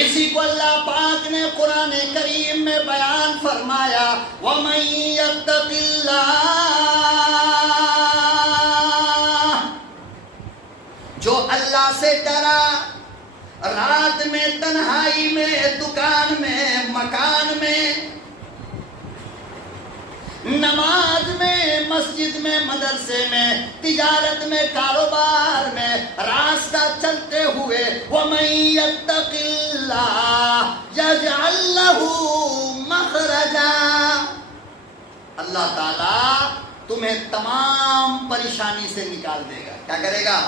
اسی کو اللہ پاک نے قرآن کریم میں بیان فرمایا وَمَن يَتَّقِ اللَّهَ، جو اللہ سے ڈرا، رات میں تنہائی میں، دکان میں، مکان میں، نماز میں، مسجد میں، مدرسے میں، تجارت میں، کاروبار میں، راستہ چلتے ہوئے وَمَن يَتَّقِ اللَّهَ يَجْعَل لَّهُ مَخْرَجًا، اللہ تعالیٰ تمہیں تمام پریشانی سے نکال دے گا. کیا کرے گا؟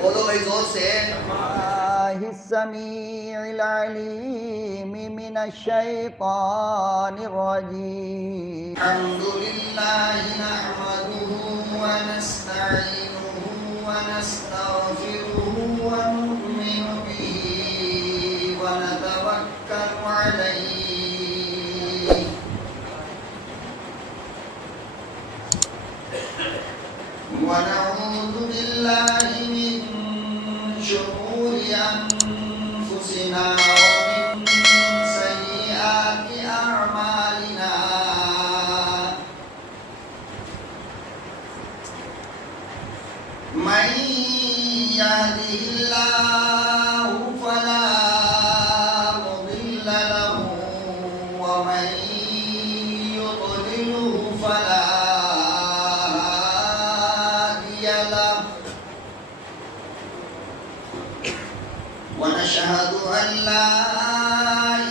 بولو بھائی زور سے. اللہ السمیع العلیم من الشیطان الرجیم. الحمد للہ نحمده ونستعینه ونستغفره ونؤمن به ونتوکل علیہ ونعوذ باللہ من شرور انفسنا ومن سیئات اعمالنا من يهده الله فلا مضل له ومن يضلله فلا هادي له ونشهد أن لا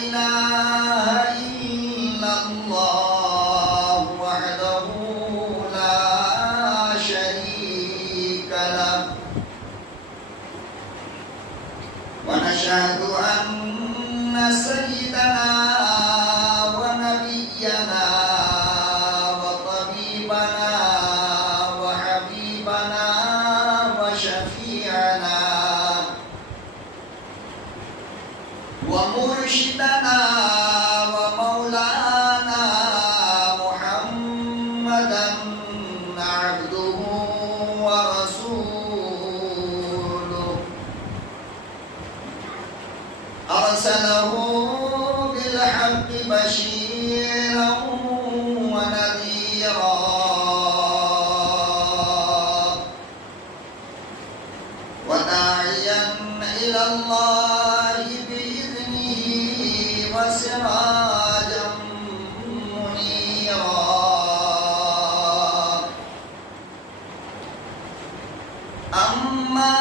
إله إلا الله وحده لا شريك له ونشهد أن سيدنا ونبينا وطبيبنا وحبيبنا وشفيعنا ومرشدنا ومولانا محمدا عبده ورسوله أرسله بالحق بشيرا ونذيرا وداعيا إلى الله بإذنه وسراجا منيرا. أما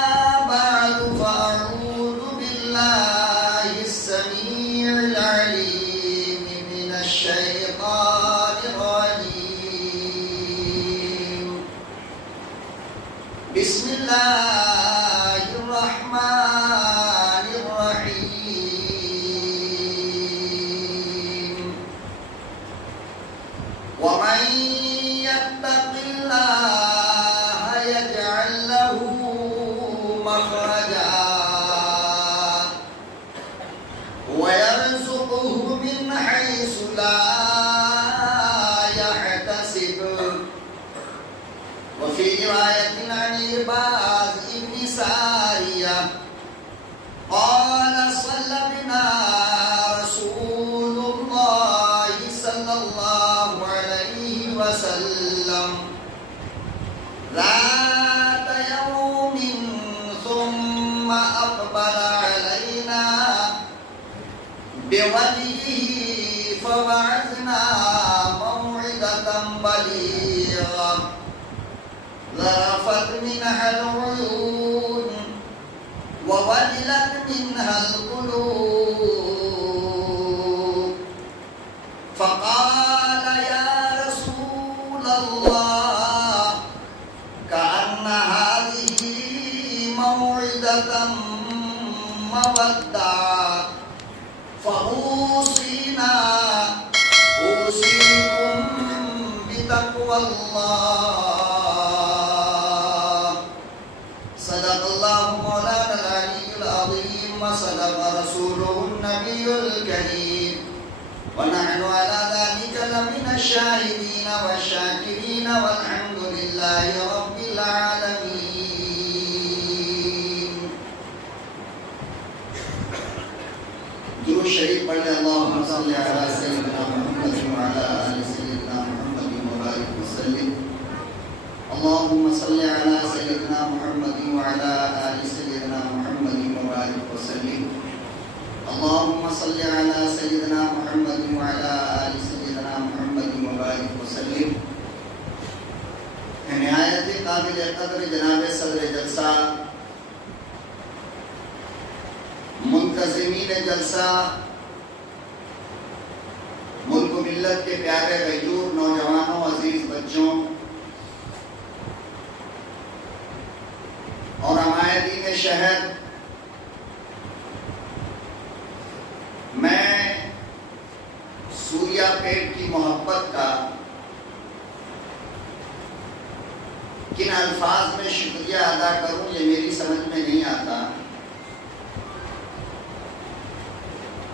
بعد فأعوذ بالله السميع العليم من الشيطان الرجيم. بسم الله الرحمن الرحيم. ومن يتق الله يجعل له مخرجا ويرزقه من حيث لا يحتسب. وفي رواية عن عباد بن سارية قال صلى بنا رسول الله صلى الله عليه وسلم ذات يوم ثم أقبل علينا بوجهه فوعظنا موعظة بليغة ذرفت منها العيون ووجلت منها القلوب. فقال يا رسول الله كأن هذه موعظة مودعة فأوصينا أوصيكم بتقوى الله. صدق الله مولانا العلي العظيم وصدق رسوله النبي الكريم ونحن على ذلك لمن الشاهدين والشاكرين والحمد لله رب العالمين. درود شریف پڑھ لیں. اللہم صلی علی سیدنا محمد وعلی آل سیدنا محمد وبارک وسلم. اللہم صلی علی سیدنا محمد وعلی آل سیدنا محمد وبارک وسلم. اللہم صلی علی سیدنا محمد وعلی آل سیدنا محمد وبارک وسلم. نہایت قابل قدر جناب صدر جلسہ، منتظمین جلسہ، ملک و ملت کے پیارے غیور نوجوانوں، عزیز بچوں اور عمائدین شہر، میں سوریا پیٹ کی محبت کا کن الفاظ میں شکریہ ادا کروں یہ میری سمجھ میں نہیں آتا.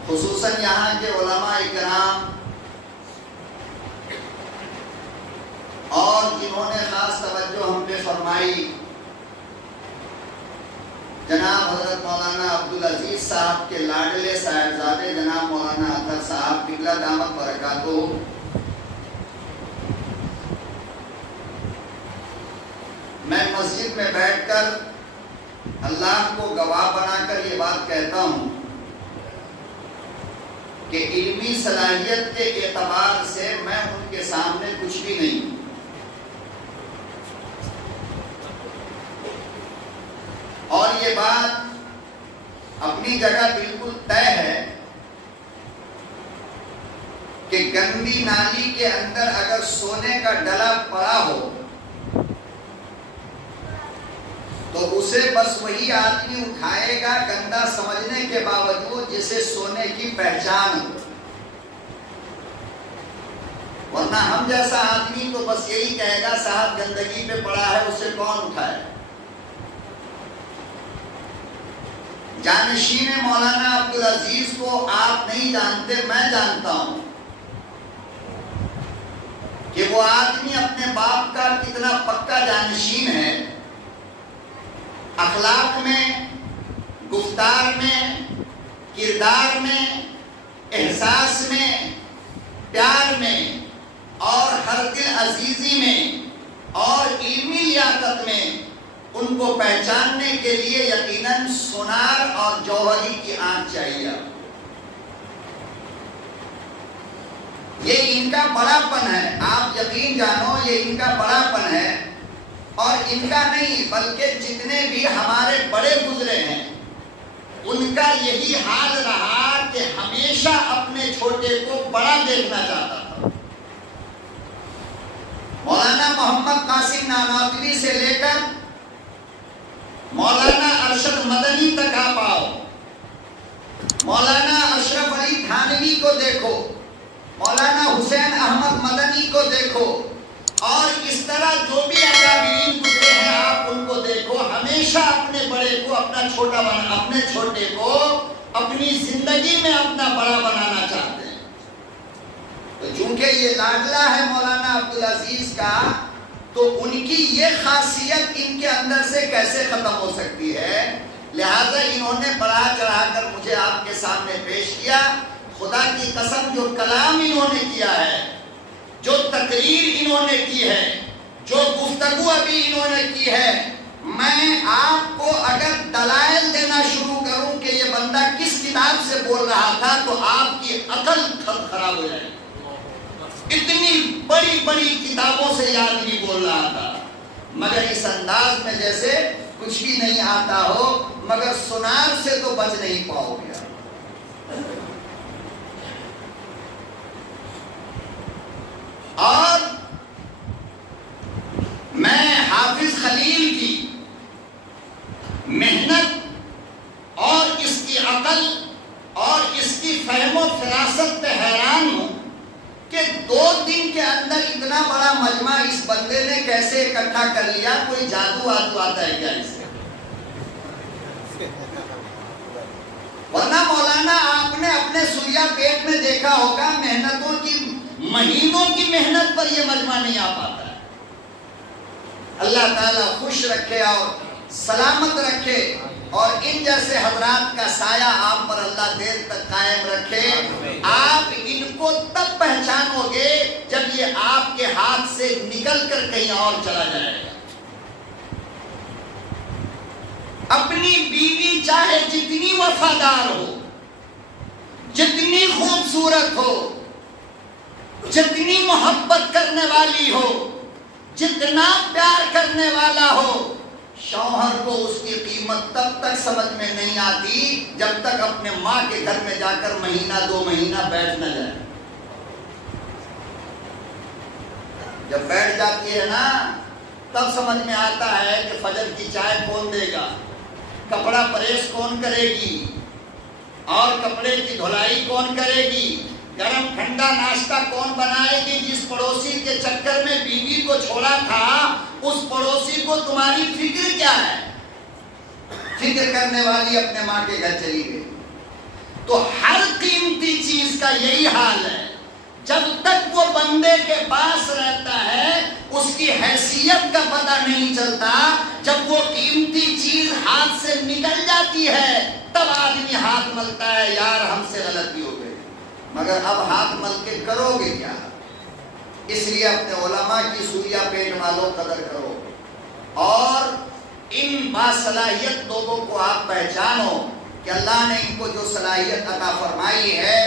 خصوصاً یہاں کے علماء اکرام اور جنہوں نے خاص توجہ ہم پہ فرمائی، جناب حضرت مولانا عبدالعزیز صاحب کے لاڈلے صاحبزادے جناب مولانا اطہر صاحب قبلہ دامت برکاتہ. میں مسجد میں بیٹھ کر اللہ کو گواہ بنا کر یہ بات کہتا ہوں کہ علمی صلاحیت کے اعتبار سے میں ان کے سامنے کچھ بھی نہیں. اور یہ بات اپنی جگہ بالکل طے ہے کہ گندی نالی کے اندر اگر سونے کا ڈلا پڑا ہو تو اسے بس وہی آدمی اٹھائے گا گندا سمجھنے کے باوجود جسے سونے کی پہچان ہو. ورنہ ہم جیسا آدمی تو بس یہی کہے گا صاحب گندگی پہ پڑا ہے اسے کون اٹھائے. جانشین مولانا عبدالعزیز کو آپ نہیں جانتے، میں جانتا ہوں کہ وہ آدمی اپنے باپ کا کتنا پکا جانشین ہے. اخلاق میں، گفتار میں، کردار میں، احساس میں، پیار میں اور ہر دل عزیزی میں اور علمی لیاقت میں ان کو پہچاننے کے لیے یقیناً سونار اور جوہری کی آنکھ چاہیے. یہ ان کا بڑا پن ہے، آپ یقین جانو یہ ان کا بڑا پن ہے. اور ان کا نہیں بلکہ جتنے بھی ہمارے بڑے گزرے ہیں ان کا یہی حال رہا کہ ہمیشہ اپنے چھوٹے کو بڑا دیکھنا چاہتا تھا. مولانا محمد قاسم نانوتوی سے لے کر مولانا ارشد مدنی تک آپ آؤ، مولانا اشرف علی تھانوی کو دیکھو، مولانا حسین احمد مدنی کو دیکھو، اور اس طرح جو بھی اکابرین گزرے ہیں آپ ان کو دیکھو، ہمیشہ اپنے بڑے کو اپنے چھوٹے کو اپنی زندگی میں اپنا بڑا بنانا چاہتے ہیں. تو چونکہ یہ لاڈلا ہے مولانا عبدالعزیز کا، تو ان کی یہ خاصیت ان کے اندر سے کیسے ختم ہو سکتی ہے. لہذا انہوں نے بڑا چڑھا کر مجھے آپ کے سامنے پیش کیا. خدا کی قسم جو کلام انہوں نے کیا ہے، جو تقریر انہوں نے کی ہے، جو گفتگو ابھی انہوں نے کی ہے، میں آپ کو اگر دلائل دینا شروع کروں کہ یہ بندہ کس کتاب سے بول رہا تھا تو آپ کی عقل خراب ہو جائے. اتنی بڑی بڑی کتابوں سے یہ آدمی بول رہا تھا، مگر اس انداز میں جیسے کچھ بھی نہیں آتا ہو، مگر سنار سے تو بچ نہیں پاؤ گے. اور میں حافظ خلیل کی محنت اور اس کی عقل اور اس کی فہم و فراست پہ حیران ہوں کہ 2 دن کے اندر اتنا بڑا مجمع اس بندے نے کیسے اکٹھا کر لیا. کوئی جادو آتا ہے کیا اس سے؟ ورنہ مولانا آپ نے اپنے سوریا پیٹ میں دیکھا ہوگا محنتوں کی، مہینوں کی محنت پر یہ مجمع نہیں آ پاتا ہے. اللہ تعالیٰ خوش رکھے اور سلامت رکھے اور ان جیسے حضرات کا سایہ آپ پر اللہ دے دیر تک قائم رکھے۔ آپ ان کو تب پہچانو گے جب یہ آپ کے ہاتھ سے نکل کر کہیں اور چلا جائے گا۔ اپنی بیوی چاہے جتنی وفادار ہو، جتنی خوبصورت ہو، جتنی محبت کرنے والی ہو، جتنا پیار کرنے والا ہو، شوہر کو اس کی قیمت تب تک سمجھ میں نہیں آتی جب تک اپنے ماں کے گھر میں جا کر مہینہ 2 مہینہ بیٹھ نہ جائے۔ جب بیٹھ جاتی ہے نا تب سمجھ میں آتا ہے کہ فجر کی چائے کون دے گا، کپڑا پریس کون کرے گی، اور کپڑے کی دھلائی کون کرے گی، گرم ٹھنڈا ناشتہ کون بنائے گی۔ جس پڑوسی کے چکر میں بیوی کو چھوڑا تھا اس پڑوسی کو تمہاری فکر کیا ہے؟ فکر کرنے والی اپنے ماں کے گھر چلی گئی۔ تو ہر قیمتی چیز کا یہی حال ہے، جب تک وہ بندے کے پاس رہتا ہے اس کی حیثیت کا پتہ نہیں چلتا۔ جب وہ قیمتی چیز ہاتھ سے نکل جاتی ہے تب آدمی ہاتھ ملتا ہے، یار ہم سے غلطی ہو گئی، مگر اب ہاتھ مل کے کرو گے کیا؟ اس لیے اپنے علماء کی سویا پیٹ والوں قدر کرو، اور ان باصلاحیت لوگوں کو آپ پہچانو کہ اللہ نے ان کو جو صلاحیت عطا فرمائی ہے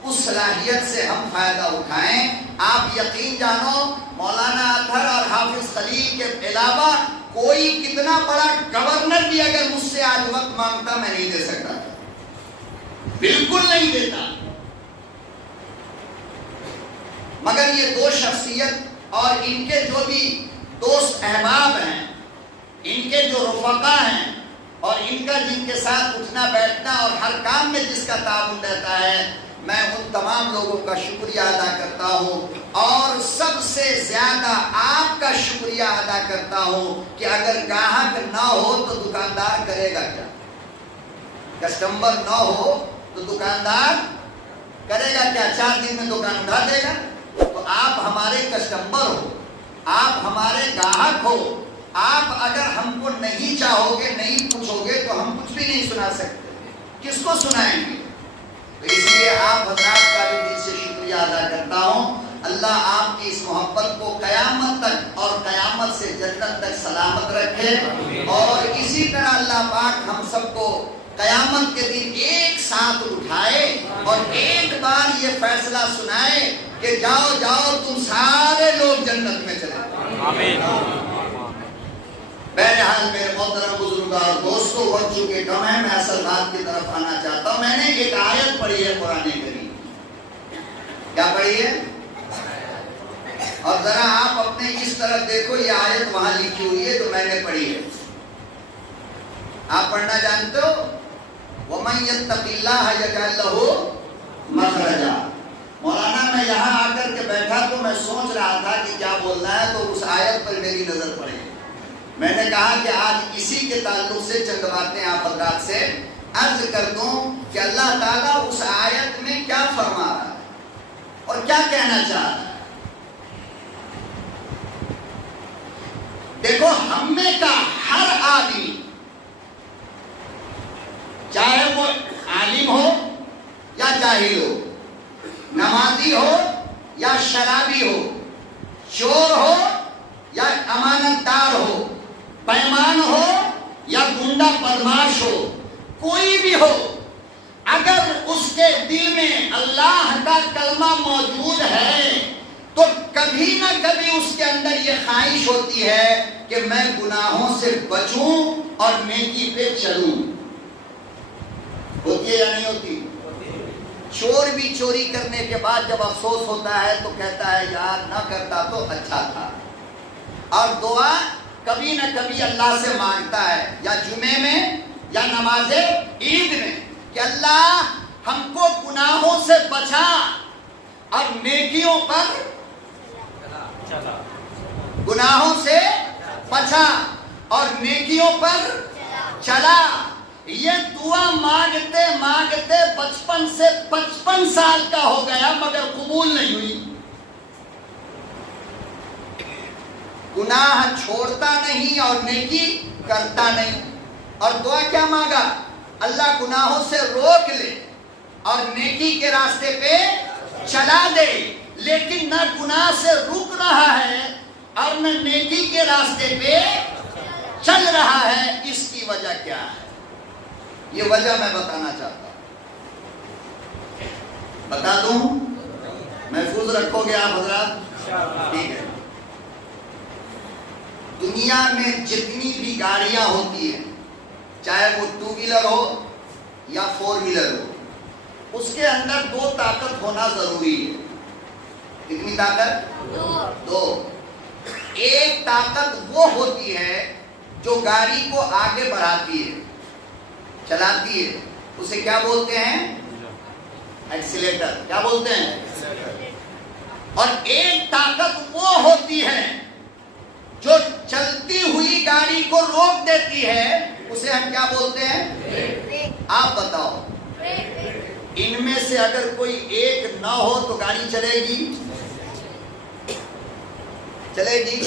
اس صلاحیت سے ہم فائدہ اٹھائیں۔ آپ یقین جانو مولانا اطہر اور حافظ خلیل کے علاوہ کوئی کتنا بڑا گورنر بھی اگر مجھ سے آج وقت مانگتا میں نہیں دے سکتا، بالکل نہیں دیتا۔ مگر یہ دو شخصیت اور ان کے جو بھی دوست احباب ہیں، ان کے جو رفقا ہیں، اور ان کا جن کے ساتھ اٹھنا بیٹھنا اور ہر کام میں جس کا تعاون رہتا ہے، میں ان تمام لوگوں کا شکریہ ادا کرتا ہوں، اور سب سے زیادہ آپ کا شکریہ ادا کرتا ہوں کہ اگر گاہک نہ ہو تو دکاندار کرے گا کیا؟ کسٹمر نہ ہو تو دکاندار کرے گا کیا؟ 4 دن میں دکان اٹھا دے گا؟ تو آپ ہمارے کسٹمر ہو، آپ ہمارے گاہک ہو، آپ اگر ہم کو نہیں چاہو گے، نہیں پوچھو گے تو ہم کچھ بھی نہیں سنا سکتے، کس کو سنائیں گے؟ تو اس لیے آپ حضرات کا بھی دل سے شکریہ ادا کرتا ہوں۔ اللہ آپ کی اس محبت کو قیامت تک اور قیامت سے جنت تک سلامت رکھے، اور اسی طرح اللہ پاک ہم سب کو قیامت کے دن ایک ساتھ اٹھائے اور ایک بار یہ فیصلہ سنائے کہ جاؤ جاؤ تم سارے لوگ جنت میں چلے۔ آمین۔ بہرحال میرے محترم بزرگ اور دوستوں، وقت چونکہ کم ہے، میں اصل بات کی طرف آنا چاہتا ہوں۔ میں نے ایک آیت پڑھی ہے قرآن کریم، کیا پڑھی ہے؟ اور ذرا آپ اپنے اس طرف دیکھو، یہ آیت وہاں لکھی ہوئی ہے جو میں نے پڑھی ہے، آپ پڑھنا جانتے ہو؟ وَمَن يَتَّقِ اللَّهَ يَجْعَل لَّهُ مَخْرَجًا۔ مولانا میں یہاں آ کر کے بیٹھا تو میں سوچ رہا تھا کہ کیا بولنا ہے، تو اس آیت پر میری نظر پڑی۔ میں نے کہا کہ آج اسی کے تعلق سے چند باتیں آپ حضرات سے عرض کر دوں کہ اللہ تعالیٰ اس آیت میں کیا فرما رہا ہے اور کیا کہنا چاہ رہا ہے۔ دیکھو، ہم میں کا ہر آدمی، چاہے وہ عالم ہو یا جاہل ہو، نمازی ہو یا شرابی ہو، چور ہو یا امانت دار ہو، پیمان ہو یا گنڈا بدماش ہو، کوئی بھی ہو، اگر اس کے دل میں اللہ کا کلمہ موجود ہے تو کبھی نہ کبھی اس کے اندر یہ خواہش ہوتی ہے کہ میں گناہوں سے بچوں اور نیکی پہ چلوں۔ ہوتی ہے یا نہیں ہوتی؟ چور بھی چوری کرنے کے بعد جب افسوس ہوتا ہے تو کہتا ہے یار نہ کرتا تو اچھا تھا، اور دعا کبھی نہ کبھی اللہ سے مانگتا ہے، یا جمعے میں یا نماز عید میں، کہ اللہ ہم کو گناہوں سے بچا اور نیکیوں پر چلا، گناہوں سے بچا اور نیکیوں پر چلا۔ یہ دعا مانگتے مانگتے 55 سے 55 سال کا ہو گیا مگر قبول نہیں ہوئی۔ گناہ چھوڑتا نہیں اور نیکی کرتا نہیں، اور دعا کیا مانگا؟ اللہ گناہوں سے روک لے، اور نیکی کے راستے پہ چلا دے، لیکن نہ گناہ سے رک رہا ہے اور نہ نیکی کے راستے پہ چل رہا ہے، اس کی وجہ کیا ہے؟ یہ وجہ میں بتانا چاہتا ہوں، بتا دوں؟ محفوظ رکھو گے آپ حضرات؟ ٹھیک ہے۔ دنیا میں جتنی بھی گاڑیاں ہوتی ہیں، چاہے وہ 2 ویلر ہو یا 4 ویلر ہو، اس کے اندر 2 طاقت ہونا ضروری ہے۔ کتنی طاقت؟ 2۔ ایک طاقت وہ ہوتی ہے جو گاڑی کو آگے بڑھاتی ہے، چلاتی ہے، اسے کیا بولتے ہیں؟ ایکسیلیٹر۔ کیا بولتے ہیں؟ اور ایک طاقت وہ ہوتی ہے جو چلتی ہوئی گاڑی کو روک دیتی ہے، اسے ہم کیا بولتے ہیں؟ آپ بتاؤ، ان میں سے اگر کوئی ایک نہ ہو تو گاڑی چلے گی؟ چلے گی؟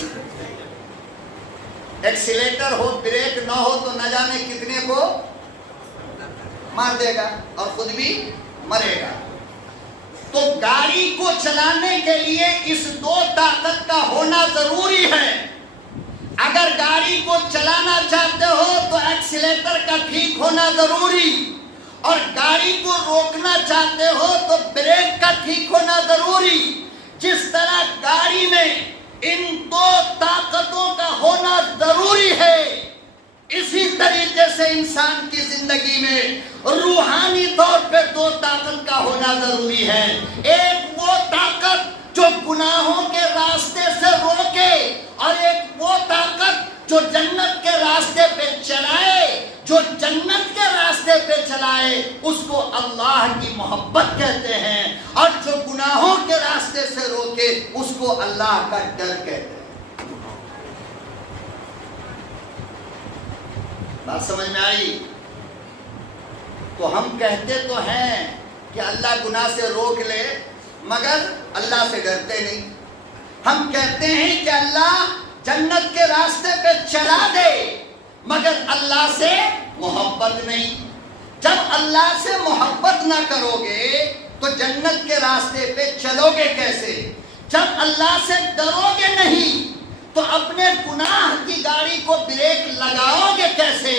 ایکسیلیٹر ہو، بریک نہ ہو تو نہ جانے کتنے کو مار دے گا اور خود بھی مرے گا۔ تو گاڑی کو چلانے کے لیے اس 2 طاقت کا ہونا ضروری ہے۔ اگر گاڑی کو چلانا چاہتے ہو تو ایکسیلیٹر کا ٹھیک ہونا ضروری، اور گاڑی کو روکنا چاہتے ہو تو بریک کا ٹھیک ہونا ضروری۔ جس طرح گاڑی میں ان 2 طاقتوں کا ہونا ضروری ہے، اسی طریقے سے انسان کی زندگی میں روحانی طور پہ 2 طاقت کا ہونا ضروری ہے۔ ایک وہ طاقت جو گناہوں کے راستے سے روکے، اور ایک وہ طاقت جو جنت کے راستے پہ چلائے۔ جو جنت کے راستے پہ چلائے اس کو اللہ کی محبت کہتے ہیں، اور جو گناہوں کے راستے سے روکے اس کو اللہ کا ڈر کہتے ہیں۔ بات سمجھ میں آئی؟ تو ہم کہتے تو ہیں کہ اللہ گناہ سے روک لے، مگر اللہ سے ڈرتے نہیں۔ ہم کہتے ہیں کہ اللہ جنت کے راستے پہ چلا دے، مگر اللہ سے محبت نہیں۔ جب اللہ سے محبت نہ کرو گے تو جنت کے راستے پہ چلو گے کیسے؟ جب اللہ سے ڈرو گے نہیں تو اپنے گناہ کی گاڑی کو بریک لگاؤ گے کیسے؟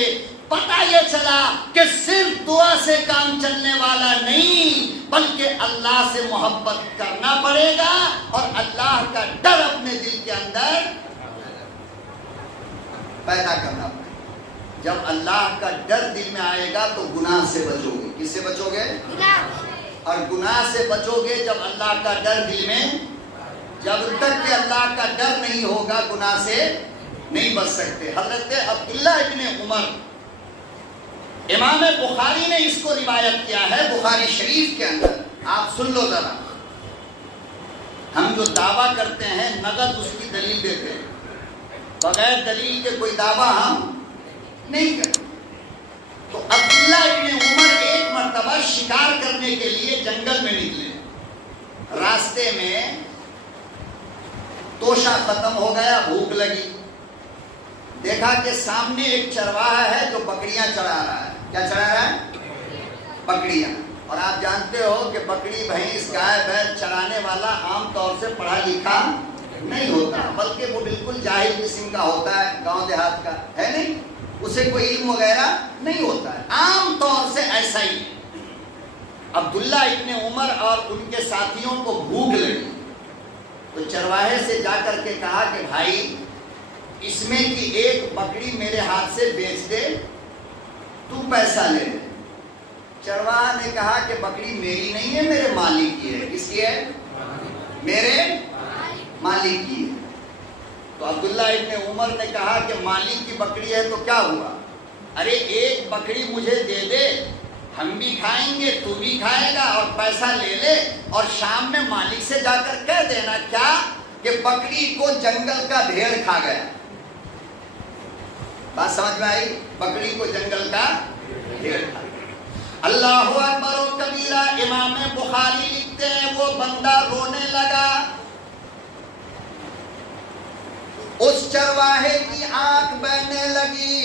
پتہ یہ چلا کہ صرف دعا سے کام چلنے والا نہیں، بلکہ اللہ سے محبت کرنا پڑے گا، اور اللہ کا ڈر اپنے دل کے اندر پیدا کرنا پڑے گا۔ جب اللہ کا ڈر دل میں آئے گا تو گناہ سے بچو گے۔ کس سے بچو گے؟ اور گناہ سے بچو گے جب اللہ کا ڈر دل میں، جب تک کہ اللہ کا ڈر نہیں ہوگا گناہ سے نہیں بچ سکتے۔ حضرت عبداللہ ابن عمر، امام بخاری نے اس کو روایت کیا ہے بخاری شریف کے اندر، آپ سن لو ذرا۔ ہم جو دعویٰ کرتے ہیں نقد اس کی دلیل دیتے ہیں، بغیر دلیل کے کوئی دعویٰ ہم نہیں کرتے۔ تو عبداللہ ابن عمر ایک مرتبہ شکار کرنے کے لیے جنگل میں نکلے، راستے میں توشہ ختم ہو گیا، بھوک لگی، دیکھا کہ سامنے ایک چرواہا ہے جو بکریاں چرا رہا ہے۔ کیا چرا رہا ہے؟ بکریاں۔ اور آپ جانتے ہو کہ بکری، بھینس، گائے، بیل چرانے والا عام طور سے پڑھا لکھا نہیں ہوتا، بلکہ وہ بالکل جاہل قسم کا ہوتا ہے، گاؤں دیہات کا ہے نہیں، اسے کوئی علم وغیرہ نہیں ہوتا ہے، عام طور سے ایسا ہی ہے۔ عبداللہ ابن عمر اور ان کے ساتھیوں کو بھوک لگی تو چرواہے سے جا کر کے کہا کہ بھائی اس میں کی ایک بکری میرے ہاتھ سے بیچ دے، تو پیسہ لے لے۔ چرواہا نے کہا کہ بکری میری نہیں ہے، میرے مالک کی ہے۔ کس کی ہے؟ میرے مالک کی ہے۔ تو عبداللہ ابن عمر نے کہا کہ مالک کی بکری ہے تو کیا ہوا؟ ارے ایک بکری مجھے دے دے، ہم بھی کھائیں گے، تو بھی کھائے گا، اور پیسہ لے لے، اور شام میں مالک سے جا کر کہہ دینا کیا کہ بکری کو جنگل کا بھیڑ کھا گیا۔ بات سمجھ میں آئی؟ بکری کو جنگل کا بھیڑ کھا گیا۔ اللہ اکبر و کبیرہ۔ امام بخاری لکھتے ہیں وہ بندہ رونے لگا، اس چرواہے کی آنکھ بہنے لگی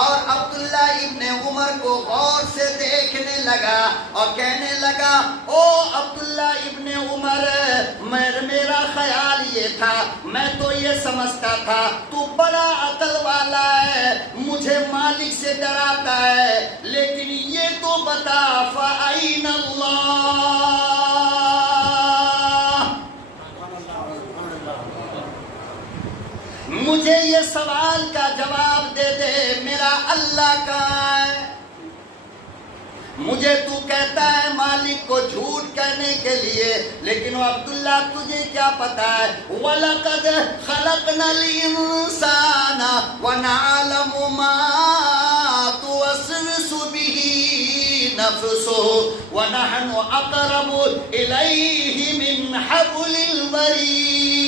اور عبداللہ ابن عمر کو غور سے دیکھنے لگا اور کہنے لگا او عبداللہ ابن عمر، میرا خیال یہ تھا، میں تو یہ سمجھتا تھا تو بڑا عقل والا ہے، مجھے مالک سے ڈراتا ہے، لیکن یہ تو بتا فَأَيْنَ اللَّهُ، مجھے یہ سوال کا جواب دے دے، میرا اللہ کہاں ہے؟ مجھے تو کہتا ہے مالک کو جھوٹ کہنے کے لیے، لیکن عبداللہ تجھے کیا پتا ہے وَلَقَدْ خَلَقْنَا الْإِنسَانَ وَنَعْلَمُ مَا تُوَسْوِسُ بِهِ نَفْسُهُ وَنَحْنُ أَقْرَبُ إِلَيْهِ مِنْ حَبْلِ الْوَرِيدِ۔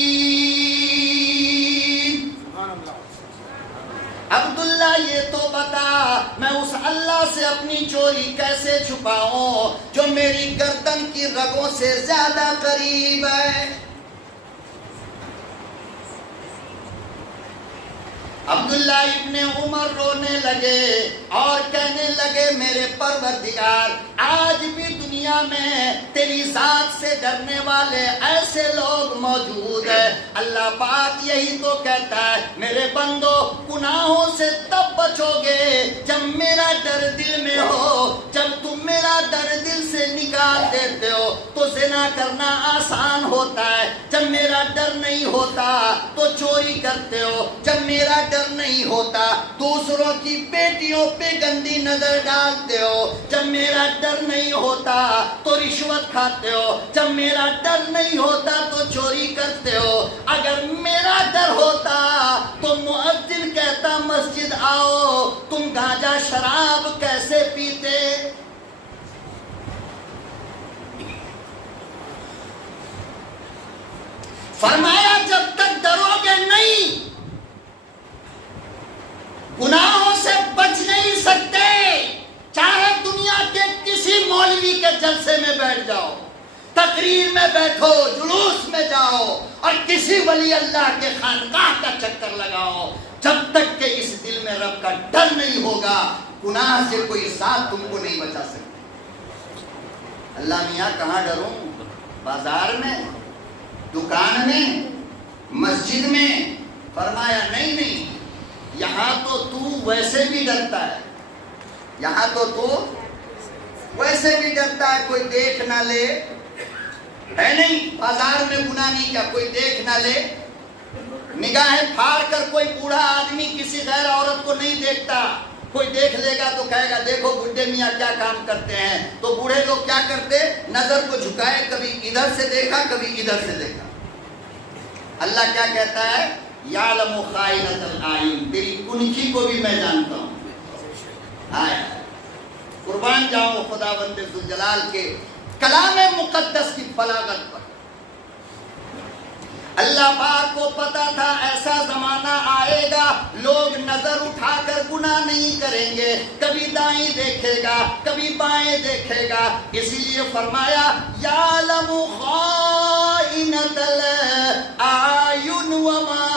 عبداللہ یہ تو بتا، میں اس اللہ سے اپنی چوری کیسے چھپاؤں جو میری گردن کی رگوں سے زیادہ قریب ہے؟ عبداللہ ابن عمر رونے لگے اور کہنے لگے میرے پروردگار، آج بھی دنیا میں تیری ذات سے ڈرنے والے ایسے لوگ موجود ہیں۔ اللہ پاک یہی تو کہتا ہے میرے بندو، گناہوں سے تب بچو گے جب میرا ڈر دل میں ہو۔ جب تم میرا ڈر دل سے نکال دیتے ہو تو زنا کرنا آسان ہوتا ہے، جب میرا ڈر نہیں ہوتا تو چوری کرتے ہو، جب میرا ڈر نہیں ہوتا دوسروں کی بیٹیوں پہ گندی نظر ڈالتے ہو، جب میرا ڈر نہیں ہوتا تو رشوت کھاتے ہو، جب میرا ڈر نہیں ہوتا تو چوری کرتے ہو۔ اگر میرا ڈر ہوتا تو مؤذن کہتا مسجد آؤ، تم گانجا شراب کیسے پیتے؟ فرمایا جب تک ڈرو گے نہیں، گناہوں سے بچ نہیں سکتے، چاہے دنیا کے کسی مولوی کے جلسے میں بیٹھ جاؤ، تقریر میں بیٹھو، جلوس میں جاؤ اور کسی ولی اللہ کے خانقاہ کا چکر لگاؤ، جب تک کہ اس دل میں رب کا ڈر نہیں ہوگا، گناہ سے کوئی ذات تم کو نہیں بچا سکتی۔ اللہ میاں کہاں ڈروں؟ بازار میں، دکان میں، مسجد میں؟ فرمایا نہیں، یہاں تو ویسے بھی ڈرتا ہے، یہاں تو ویسے بھی ڈرتا ہے، کوئی دیکھ نہ لے، ہے نہیں؟ بازار میں گناہ نہیں کیا، کوئی دیکھ نہ لے، نگاہیں پھاڑ کر کوئی بوڑھا آدمی کسی غیر عورت کو نہیں دیکھتا، کوئی دیکھ لے گا تو کہے گا دیکھو بڈھے میاں کیا کام کرتے ہیں۔ تو بوڑھے لوگ کیا کرتے؟ نظر کو جھکائے، کبھی ادھر سے دیکھا کبھی ادھر سے دیکھا۔ اللہ کیا کہتا ہے؟ یعلم خائنۃ الاعین، تیری کنکھی کو بھی میں جانتا ہوں۔ آیا قربان جاؤں خداوند ذوالجلال کے کلام مقدس کی بلاغت پر۔ اللہ پاک کو پتا تھا ایسا زمانہ آئے گا، لوگ نظر اٹھا کر گناہ نہیں کریں گے، کبھی دائیں دیکھے گا کبھی بائیں دیکھے گا، اسی لیے فرمایا یعلم خائنۃ الاعین وما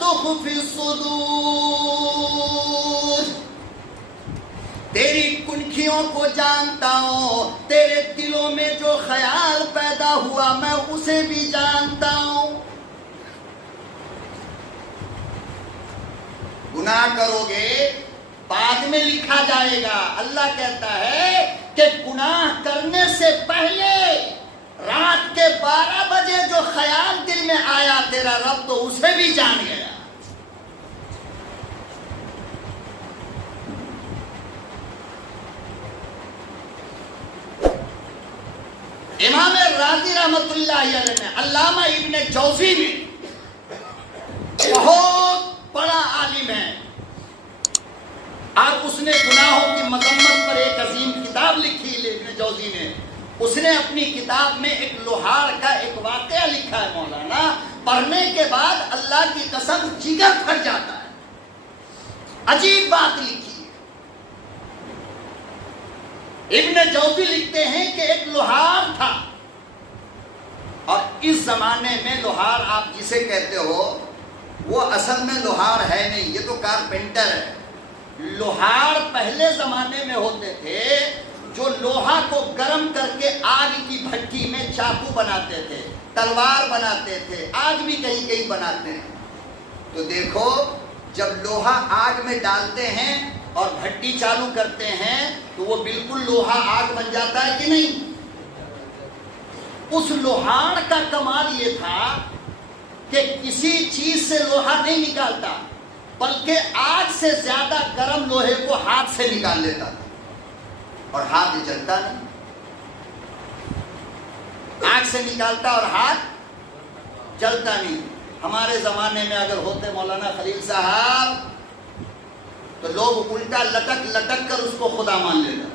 تخفی الصدور، تیری کنکھیوں کو جانتا ہوں، تیرے دلوں میں جو خیال پیدا ہوا میں اسے بھی جانتا ہوں۔ گناہ کرو گے بعد میں لکھا جائے گا۔ اللہ کہتا ہے کہ گناہ کرنے سے پہلے رات کے 12 بجے جو خیال دل میں آیا تیرا رب تو اسے بھی جان گیا۔ امام رازی رحمت اللہ علیہ نے، علامہ ابن جوزی نے، بہت بڑا عالم ہے اور اس نے گناہوں کی مذمت پر ایک عظیم کتاب لکھی ابن جوزی نے۔ اس نے اپنی کتاب میں ایک لوہار کا ایک واقعہ لکھا ہے مولانا، پڑھنے کے بعد اللہ کی قسم جگر پھٹ جاتا ہے، عجیب بات لکھی ہے۔ ابن جوزی لکھتے ہیں کہ ایک لوہار تھا، اور اس زمانے میں لوہار آپ جسے کہتے ہو وہ اصل میں لوہار ہے نہیں، یہ تو کارپینٹر ہے۔ لوہار پہلے زمانے میں ہوتے تھے جو لوہا کو گرم کر کے آگ کی بھٹی میں چاقو بناتے تھے، تلوار بناتے تھے، آج بھی کہیں کہیں بناتے ہیں۔ تو دیکھو جب لوہا آگ میں ڈالتے ہیں اور بھٹی چالو کرتے ہیں تو وہ بالکل لوہا آگ بن جاتا ہے کہ نہیں؟ اس لوہار کا کمال یہ تھا کہ کسی چیز سے لوہا نہیں نکالتا، بلکہ آگ سے زیادہ گرم لوہے کو ہاتھ سے نکال لیتا تھا، اور ہاتھ جلتا نہیں۔ آگ سے نکالتا اور ہاتھ جلتا نہیں۔ ہمارے زمانے میں اگر ہوتے مولانا خلیل صاحب تو لوگ الٹا لٹک لٹک کر اس کو خدا مان لیتا،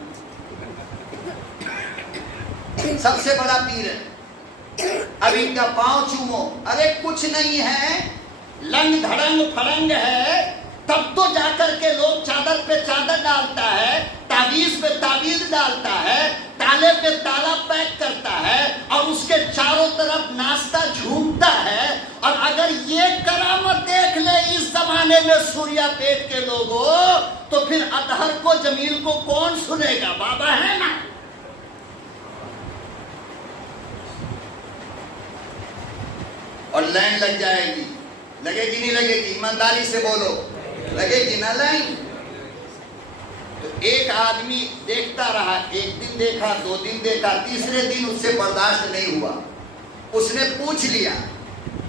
سب سے بڑا پیر ہے، اب ان کا پاؤں چومو، ارے کچھ نہیں ہے، لنگ دھڑنگ پھڑنگ ہے، تب تو جا کر کے لوگ چادر پہ چادر ڈالتا ہے، تعویذ پہ تعویذ ڈالتا ہے، تالے پہ تالا پیک کرتا ہے، اور اس کے چاروں طرف ناچتا جھومتا ہے۔ اور اگر یہ کرامت دیکھ لے اس زمانے میں سوریا پیٹ کے لوگوں، تو پھر اطہر کو جمیل کو کون سنے گا؟ بابا ہے نا۔ اور لائن لگ جائے گی، لگے گی نہیں لگے گی؟ ایمانداری سے بولو، لگے گی نہ لائن؟ تو ایک آدمی دیکھتا رہا، ایک دن دیکھا، دو دن دیکھا، تیسرے دن اس سے برداشت نہیں ہوا، اس نے پوچھ لیا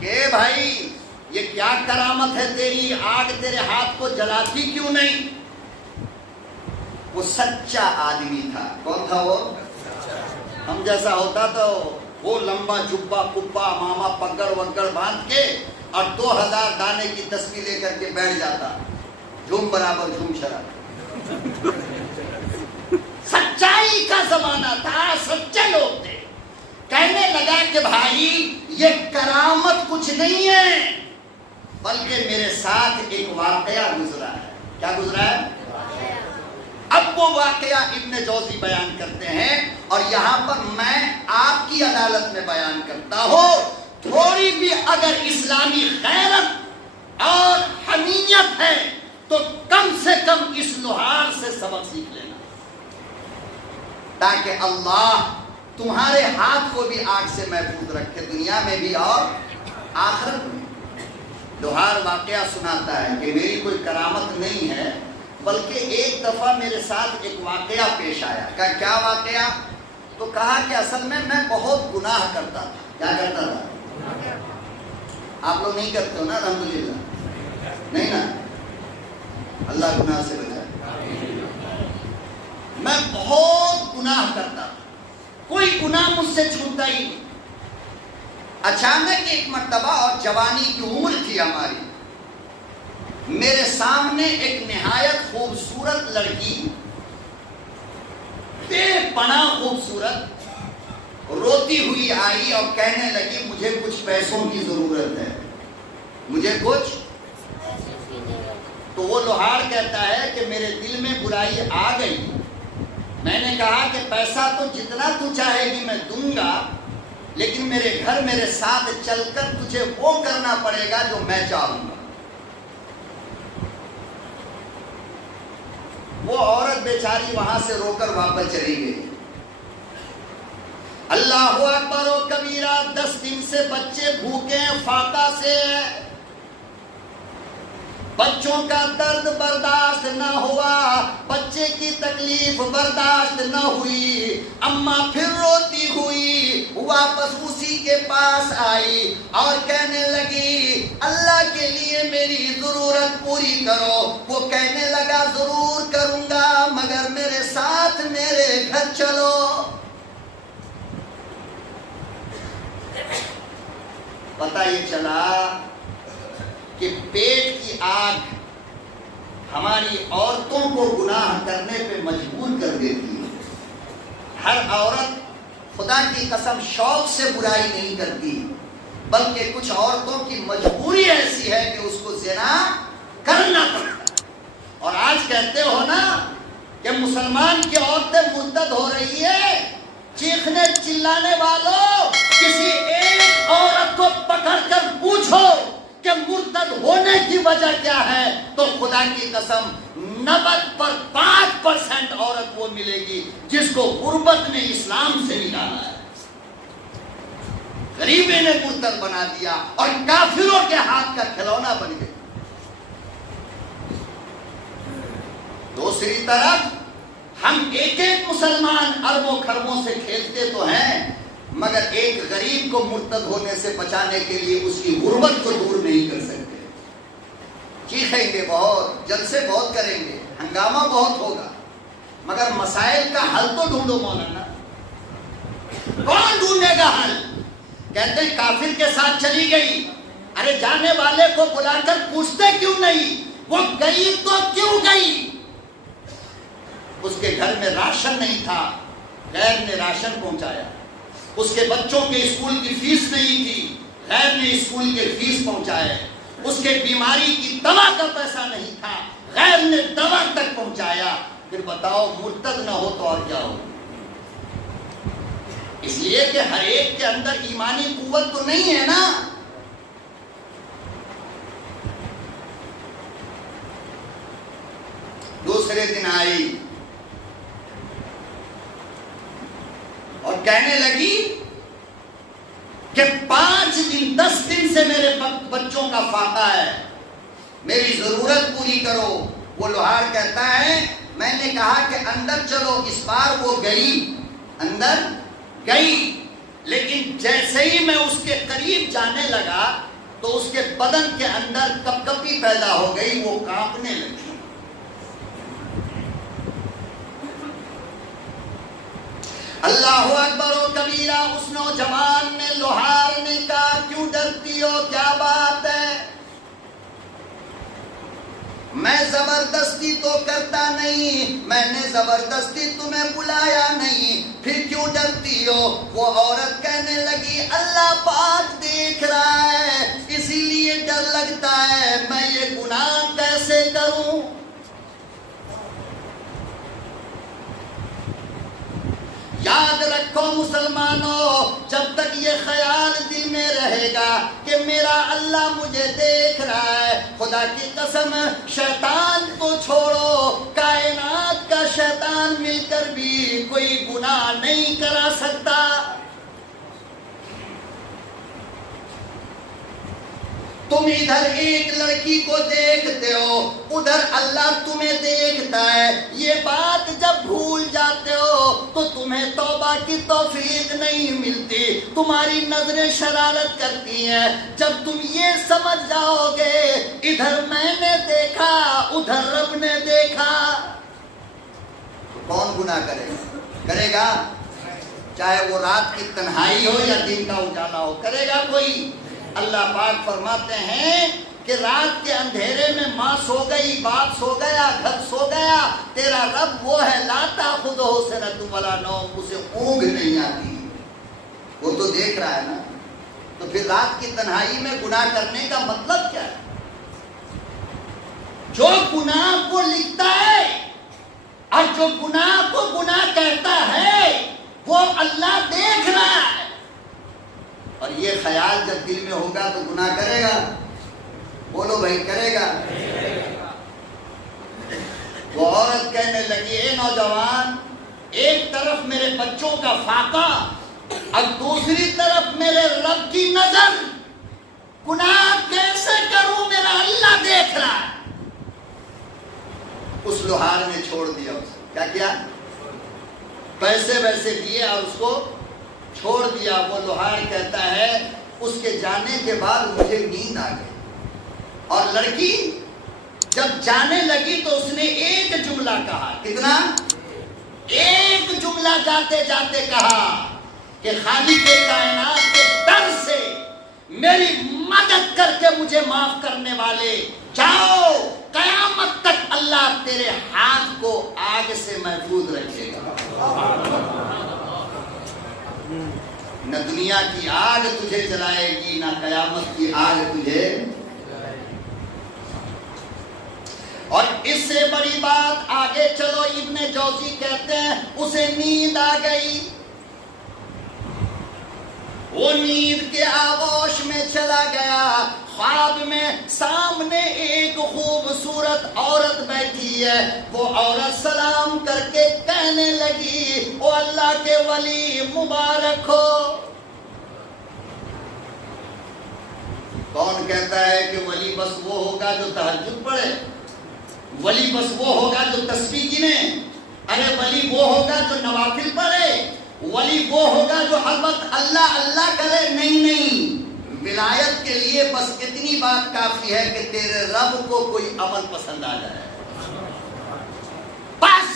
کہ بھائی یہ کیا کرامت ہے تیری، آگ تیرے ہاتھ کو جلاتی کیوں نہیں؟ وہ سچا آدمی تھا۔ کون تھا وہ؟ ہم جیسا ہوتا تو وہ لمبا جبہ کپا ماما پگڑ وگڑ باندھ کے اور 2000 دانے کی تسبیح لے کر کے بیٹھ جاتا، جھوم برابر جھوم شراب۔ سچائی کا زمانہ تھا، سچے لوگ تھے۔ کہنے لگا کہ بھائی یہ کرامت کچھ نہیں ہے، بلکہ میرے ساتھ ایک واقعہ گزرا ہے۔ کیا گزرا ہے؟ اب وہ واقعہ ابن جوزی بیان کرتے ہیں، اور یہاں پر میں آپ کی عدالت میں بیان کرتا ہوں، تھوڑی بھی اگر اسلامی غیرت اور حمیت ہے تو کم سے کم اس لوہار سے سبق سیکھ لینا، تاکہ اللہ تمہارے ہاتھ کو بھی آگ سے محفوظ رکھے، دنیا میں بھی اور آخرت میں۔ لوہار واقعہ سناتا ہے کہ میری کوئی کرامت نہیں ہے، بلکہ ایک دفعہ میرے ساتھ ایک واقعہ پیش آیا۔ کہ کیا واقعہ؟ تو کہا کہ اصل میں بہت گناہ کرتا تھا۔ کیا کرتا تھا؟ آپ لوگ نہیں کرتے ہو نا؟ الحمدللہ نہیں نا، اللہ گناہ سے بچائے۔ میں بہت گناہ کرتا تھا، کوئی گناہ مجھ سے چھوٹتا ہی نہیں۔ اچانک ایک مرتبہ، اور جوانی کی عمر تھی ہماری، میرے سامنے ایک نہایت خوبصورت لڑکی، بے پناہ خوبصورت، روتی ہوئی آئی اور کہنے لگی مجھے کچھ پیسوں کی ضرورت ہے، مجھے کچھ۔ تو وہ لوہار کہتا ہے کہ میرے دل میں برائی آ گئی، میں نے کہا کہ پیسہ تو جتنا تو چاہے گی میں دوں گا، لیکن میرے گھر میرے ساتھ چل کر تجھے وہ کرنا پڑے گا جو میں چاہوں گا۔ وہ عورت بیچاری وہاں سے رو کر واپس چلی گئی۔ اللہ اکبر و کبیرہ، 10 دن سے بچے بھوکے ہیں، فاقہ سے، بچوں کا درد برداشت نہ ہوا، بچے کی تکلیف برداشت نہ ہوئی، اماں پھر روتی ہوئی واپس اسی کے پاس آئی اور کہنے لگی اللہ کے لیے میری ضرورت پوری کرو۔ وہ کہنے لگا ضرور کروں گا، مگر میرے ساتھ میرے گھر چلو۔ پتہ یہ چلا کہ پیٹ کی آگ ہماری عورتوں کو گناہ کرنے پہ مجبور کر دیتی ہے۔ ہر عورت خدا کی قسم شوق سے برائی نہیں کرتی، بلکہ کچھ عورتوں کی مجبوری ایسی ہے کہ اس کو زنا کرنا پڑتا ہے۔ اور آج کہتے ہو نا کہ مسلمان کی عورتیں مرتد ہو رہی ہے، چیخنے چلانے والوں، کسی ایک عورت کو پکڑ کر پوچھو کہ مرتد ہونے کی وجہ کیا ہے؟ تو خدا کی قسم 90% عورت وہ ملے گی جس کو غربت نے اسلام سے نکالا ہے، غریبی نے مرتد بنا دیا اور کافروں کے ہاتھ کا کھلونا بن گئی۔ دوسری طرف ہم ایک ایک مسلمان اربوں خربوں سے کھیلتے تو ہیں، مگر ایک غریب کو مرتد ہونے سے بچانے کے لیے اس کی غربت کو دور نہیں کر سکتے۔ چیخیں گے بہت، جلسے بہت کریں گے، ہنگامہ بہت ہوگا، مگر مسائل کا حل تو ڈھونڈو مولانا۔ کون ڈھونڈے گا حل؟ کہتے ہیں کافر کے ساتھ چلی گئی، ارے جانے والے کو بلا کر پوچھتے کیوں نہیں؟ وہ گئی تو کیوں گئی؟ اس کے گھر میں راشن نہیں تھا، غیر نے راشن پہنچایا۔ اس کے بچوں کے اسکول کی فیس نہیں تھی، غیر نے اسکول کے فیس پہنچائے۔ اس کے بیماری کی دوا کا پیسہ نہیں تھا، غیر نے دوا تک پہنچایا۔ پھر بتاؤ مرتد نہ ہو تو اور کیا ہو؟ اس لیے کہ ہر ایک کے اندر ایمانی قوت تو نہیں ہے نا۔ دوسرے دن آئی اور کہنے لگی کہ 5 دن 10 دن سے میرے بچوں کا فاقہ ہے، میری ضرورت پوری کرو۔ وہ لوہار کہتا ہے میں نے کہا کہ اندر چلو، اس بار وہ گئی، اندر گئی، لیکن جیسے ہی میں اس کے قریب جانے لگا تو اس کے بدن کے اندر کپکپی پیدا ہو گئی، وہ کانپنے لگی۔ اللہ اکبر و کبیرہ۔ اس نوجوان نے، لوہار نے کہا کیوں ڈرتی ہو، کیا بات ہے؟ میں زبردستی تو کرتا نہیں، میں نے زبردستی تمہیں بلایا نہیں، پھر کیوں ڈرتی ہو؟ وہ عورت کہنے لگی اللہ پاک دیکھ رہا ہے، اسی لیے ڈر لگتا ہے، میں یہ گناہ کیسے کروں؟ یاد رکھو مسلمانوں، جب تک یہ خیال دل میں رہے گا کہ میرا اللہ مجھے دیکھ رہا ہے، خدا کی قسم شیطان تو چھوڑو، کائنات کا شیطان مل کر بھی کوئی گناہ نہیں کرا سکتا۔ تم ادھر ایک لڑکی کو دیکھتے ہو، ادھر اللہ تمہیں دیکھتا ہے، یہ بات جب بھول جاتے ہو تو تمہیں توبہ کی توفیق نہیں ملتی، تمہاری نظریں شرارت کرتی ہیں۔ جب تم یہ سمجھ جاؤ گے ادھر میں نے دیکھا ادھر رب نے دیکھا، تو کون گناہ کرے گا؟ چاہے وہ رات کی تنہائی ہو یا دن کا اجالا ہو، کرے گا کوئی؟ اللہ پاک فرماتے ہیں کہ رات کے اندھیرے میں ماں سو گئی، باپ سو گیا، گھر سو گیا، تیرا رب وہ ہے لا تأخذہ سنۃ ولا نوم، اسے اونگ نہیں آتی، وہ تو دیکھ رہا ہے نا۔ تو پھر رات کی تنہائی میں گناہ کرنے کا مطلب کیا ہے؟ جو گناہ کو لکھتا ہے اور جو گناہ کو گناہ کہتا ہے وہ اللہ دیکھ رہا ہے، اور یہ خیال جب دل میں ہوگا تو گناہ کرے گا؟ بولو بھائی، کرے گا؟ وہ عورت کہنے لگی اے نوجوان، ایک طرف میرے بچوں کا فاقہ اور دوسری طرف میرے رب کی نظر، گناہ کیسے کروں؟ میرا اللہ دیکھ رہا ہے۔ اس لوہار نے چھوڑ دیا، اسے کیا پیسے ویسے دیے اور اس کو چھوڑ دیا۔ وہ لوہار کہتا ہے اس کے جانے کے بعد مجھے نیند آ گئی، اور لڑکی جب جانے لگی تو اس نے ایک جملہ کہا، کتنا؟ ایک جملہ جاتے جاتے کہا کہ خالق کائنات کے در سے میری مدد کر کے مجھے معاف کرنے والے، جاؤ قیامت تک اللہ تیرے ہاتھ کو آگ سے محفوظ رکھے گا، نہ دنیا کی آگ تجھے جلائے گی نہ قیامت کی آگ تجھے۔ اور اس سے بڑی بات آگے چلو، ابن جوزی کہتے ہیں اسے نیند آ گئی، وہ نیند کے آغوش میں چلا گیا، خواب میں سامنے ایک خوبصورت عورت بیٹھی ہے، وہ عورت سلام کر کے کہنے لگی او اللہ کے ولی مبارک ہو۔ کون کہتا ہے کہ ولی بس وہ ہوگا جو تہجد پڑھے، ولی بس وہ ہوگا جو تسبیح گنے، ارے ولی وہ ہوگا جو نوافل پڑھے، ولی وہ ہوگا جو ہر وقت اللہ اللہ کرے؟ نہیں، ولایت کے لیے بس اتنی بات کافی ہے کہ تیرے رب کو کوئی عمل پسند آ جائے، بس۔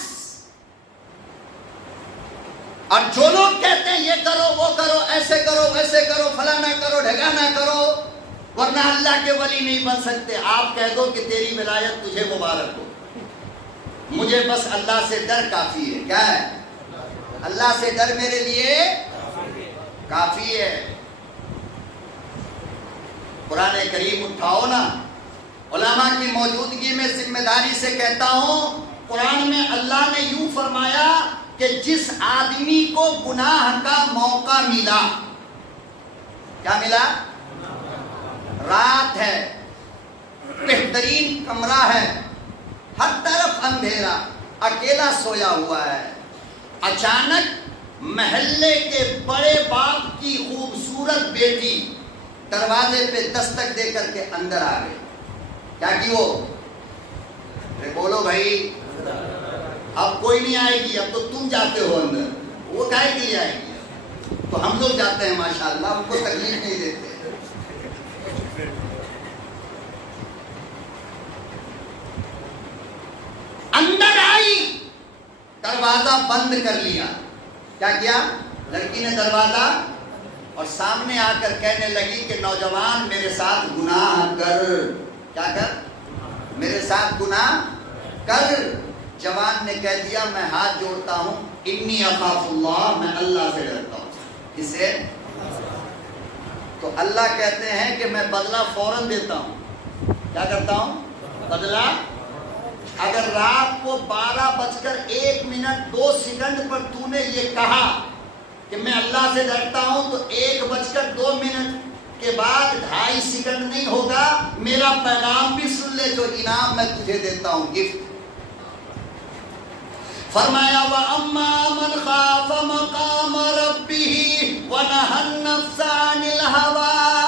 اور جو لوگ کہتے ہیں یہ کرو وہ کرو، ایسے کرو ویسے کرو، فلانا کرو ڈھگانا کرو، ورنہ اللہ کے ولی نہیں بن سکتے، آپ کہہ دو کہ تیری ولایت تجھے مبارک ہو، مجھے بس اللہ سے ڈر کافی ہے۔ کیا ہے؟ اللہ سے ڈر میرے لیے کافی ہے۔ قرآن کریم اٹھاؤ نا، علماء کی موجودگی میں ذمہ داری سے کہتا ہوں، قرآن میں اللہ نے یوں فرمایا کہ جس آدمی کو گناہ کا موقع ملا، کیا ملا؟ رات ہے، بہترین کمرہ ہے، ہر طرف اندھیرا، اکیلا سویا ہوا ہے، اچانک محلے کے بڑے باپ کی خوبصورت بیٹی دروازے پہ دستک دے کر کے اندر آ گئی، کیا کی وہ؟ بولو بھائی، اب کوئی نہیں آئے گی، اب تو تم جاتے ہو اندر، وہ کہے کے لیے آئے گی؟ تو ہم لوگ جاتے ہیں ماشاءاللہ، ہم کو تکلیف نہیں دیتے۔ اندر آئی، دروازہ بند کر لیا، کیا کیا؟ لڑکی نے دروازہ، اور سامنے آ کر کہنے لگی کہ نوجوان میرے ساتھ گناہ کر، کیا کر؟ میرے ساتھ گناہ کر۔ جوان نے کہہ دیا میں ہاتھ جوڑتا ہوں، انی اخاف اللہ، میں اللہ سے ڈرتا ہوں۔ کسے؟ تو اللہ کہتے ہیں کہ میں بدلہ فوراً دیتا ہوں۔ کیا کرتا ہوں؟ بدلہ۔ اگر رات کو 12:01:02 پر تو نے یہ کہا کہ میں اللہ سے ڈرتا ہوں، تو 1:02 کے بعد 2.5 سیکنڈ نہیں ہوگا، میرا پیغام بھی سن لے جو انعام میں تجھے دیتا ہوں، گفٹ۔ فرمایا وَأَمَّا مَنْ خَافَ مَقَامَ رَبِّهِ وَنَهَى النَّفْسَ عَنِ الْهَوَىٰ،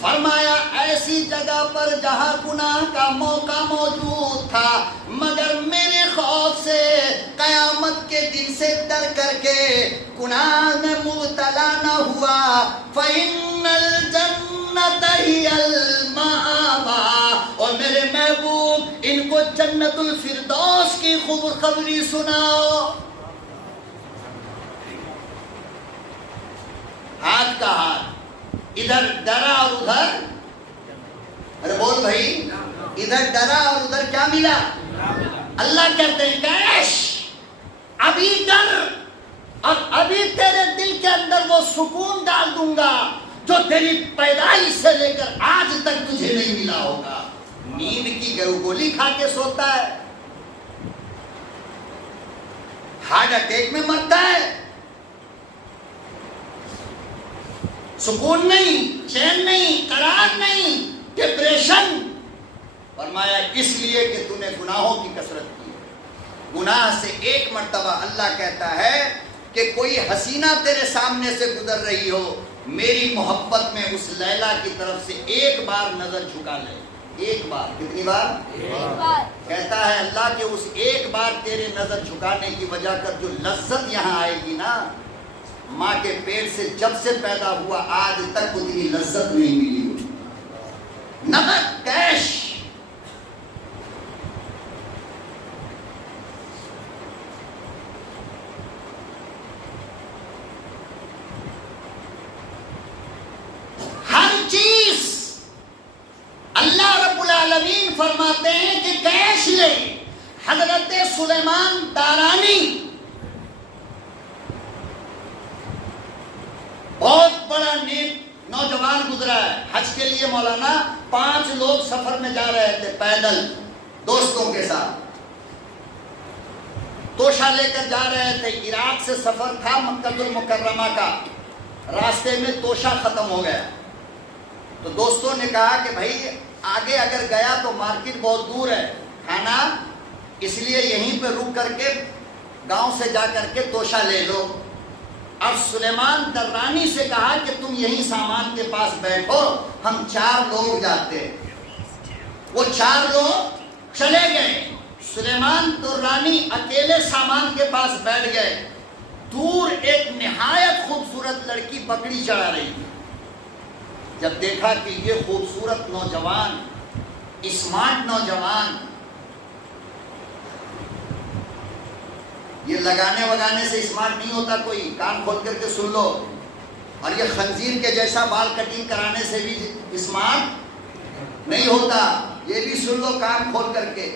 فرمایا ایسی جگہ پر جہاں گناہ کا موقع موجود تھا، مگر میرے خوف سے، قیامت کے دن سے ڈر کر کے گناہ میں مبتلا نہ ہوا، فَإِنَّ الْجَنَّةَ هِيَ الْمَأْوَىٰ، اور میرے محبوب ان کو جنت الفردوس کی خبری سناؤ۔ ہاتھ کا ہاتھ، ادھر ڈرا اور ادھر، ارے بول بھائی، ادھر ڈرا اور ادھر کیا ملا؟ اللہ کہتے ہیں کیش، ابھی ڈر، اور ابھی تیرے دل کے اندر وہ سکون ڈال دوں گا جو تیری پیدائش سے لے کر آج تک تجھے نہیں ملا ہوگا۔ نیند کی گولی کھا کے سوتا ہے، ہارٹ اٹیک میں مرتا ہے، سکون نہیں، چین نہیں، قرار نہیں، ڈپریشن۔ فرمایا اس لیے کہ تو نے گناہوں کی کثرت کی۔ گناہ سے ایک مرتبہ اللہ کہتا ہے کہ کوئی حسینہ تیرے سامنے سے گزر رہی ہو، میری محبت میں اس لیلا کی طرف سے ایک بار نظر جھکا لے، ایک بار۔ کتنی بار؟ ایک بار۔ کہتا ہے اللہ کہ اس ایک بار تیرے نظر جھکانے کی وجہ کر جو لذت یہاں آئے گی نا، ماں کے پیٹ سے جب سے پیدا ہوا آج تک اتنی لذت نہیں ملی ہوئی۔ نقد کیش۔ ہر چیز اللہ رب العالمین فرماتے ہیں کہ کیش لے۔ حضرت سلیمان دارانی بہت بڑا نیک نوجوان گزرا ہے، حج کے لیے مولانا 5 لوگ سفر میں جا رہے تھے پیدل دوستوں کے ساتھ، توشہ لے کر جا رہے تھے، عراق سے سفر تھا مکہ المکرمہ کا، راستے میں توشہ ختم ہو گیا. تو دوستوں نے کہا کہ بھائی آگے اگر گیا تو مارکیٹ بہت دور ہے, کھانا اس لیے یہیں پہ رک کر کے گاؤں سے جا کر کے توشہ لے لو. اور سلیمان درانی سے کہا کہ تم یہیں سامان کے پاس بیٹھو, ہم 4 لوگ جاتے. وہ 4 لوگ چلے گئے. سلیمان درانی اکیلے سامان کے پاس بیٹھ گئے. دور ایک نہایت خوبصورت لڑکی بکری چڑھا رہی تھی. جب دیکھا کہ یہ خوبصورت نوجوان, اسمارٹ نوجوان, یہ لگانے وگانے سے اسمارٹ نہیں ہوتا کوئی, کان کھول کر کے سن لو, اور یہ خنزیر کے جیسا بال کٹنگ کرانے سے بھی اسمارٹ نہیں ہوتا, یہ بھی سن لو کان کھول کر کے.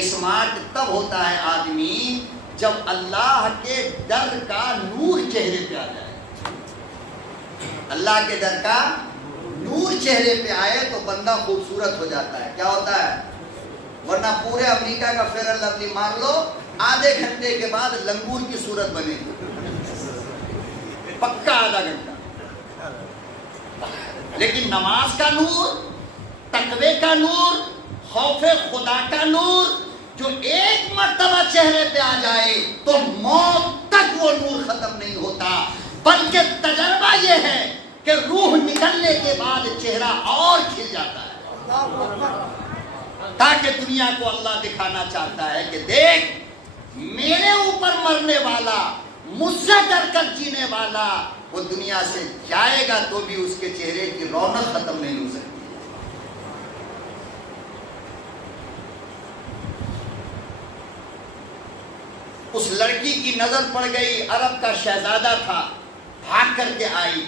اسمارٹ تب ہوتا ہے آدمی جب اللہ کے در کا نور چہرے پہ آ جائے. اللہ کے در کا نور چہرے پہ آئے تو بندہ خوبصورت ہو جاتا ہے. کیا ہوتا ہے؟ ورنہ پورے امریکہ کا فیئر اینڈ لولی مار لو, آدھے گھنٹے کے بعد لنگور کی صورت بنے گی, پکا آدھا گھنٹہ. لیکن نماز کا نور, تقوی کا نور, خوف خدا کا نور جو ایک مرتبہ چہرے پہ آ جائے تو موت تک وہ نور ختم نہیں ہوتا, بلکہ تجربہ یہ ہے کہ روح نکلنے کے بعد چہرہ اور کھل جاتا ہے, تاکہ دنیا کو اللہ دکھانا چاہتا ہے کہ دیکھ میرے اوپر مرنے والا, مجھ سے ڈر کر جینے والا, وہ دنیا سے جائے گا تو بھی اس کے چہرے کی رونق ختم نہیں ہو سکتی. اس لڑکی کی نظر پڑ گئی, عرب کا شہزادہ تھا, بھاگ کر کے آئی,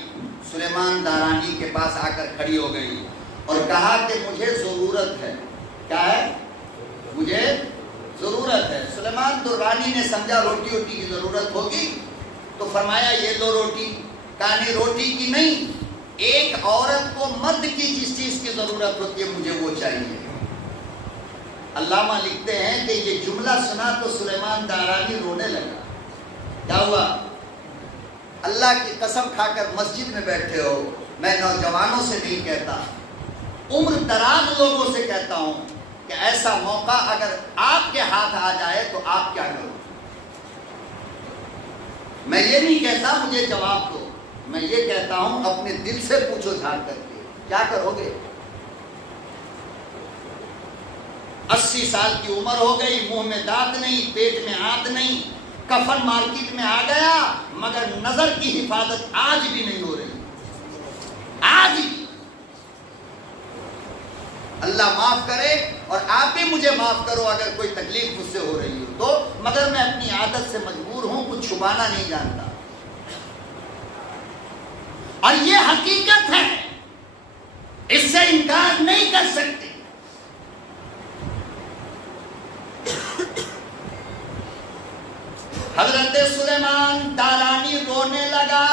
سلیمان دارانی کے پاس آ کر کھڑی ہو گئی اور کہا کہ مجھے ضرورت ہے. کیا ہے؟ مجھے ضرورت ہے. سلیمان درانی نے سمجھا روٹی ووٹی کی ضرورت ہوگی تو فرمایا یہ لو روٹی. کہا نہیں روٹی کی نہیں, ایک عورت کو مرد کی جس چیز کی ضرورت ہوتی ہے مجھے وہ چاہیے. علامہ لکھتے ہیں کہ یہ جملہ سنا تو سلیمان دارانی رونے لگا. کیا ہوا؟ اللہ کی قسم کھا کر مسجد میں بیٹھے ہو, میں نوجوانوں سے نہیں کہتا, عمر دراز لوگوں سے کہتا ہوں کہ ایسا موقع اگر آپ کے ہاتھ آ جائے تو آپ کیا کرو. میں یہ نہیں کہتا مجھے جواب دو, میں یہ کہتا ہوں اپنے دل سے پوچھو جھاڑ کر کے کیا کرو گے. 80 سال کی عمر ہو گئی, منہ میں دانت نہیں, پیٹ میں آنت نہیں, کفن مارکیٹ میں آ گیا, مگر نظر کی حفاظت آج بھی نہیں ہو رہی. آج بھی اللہ معاف کرے اور آپ بھی مجھے معاف کرو اگر کوئی تکلیف مجھ سے ہو رہی ہو تو, مگر میں اپنی عادت سے مجبور ہوں, کچھ چھپانا نہیں جانتا. اور یہ حقیقت ہے, اس سے انکار نہیں کر سکتے. حضرت سلیمان دارانی رونے لگا,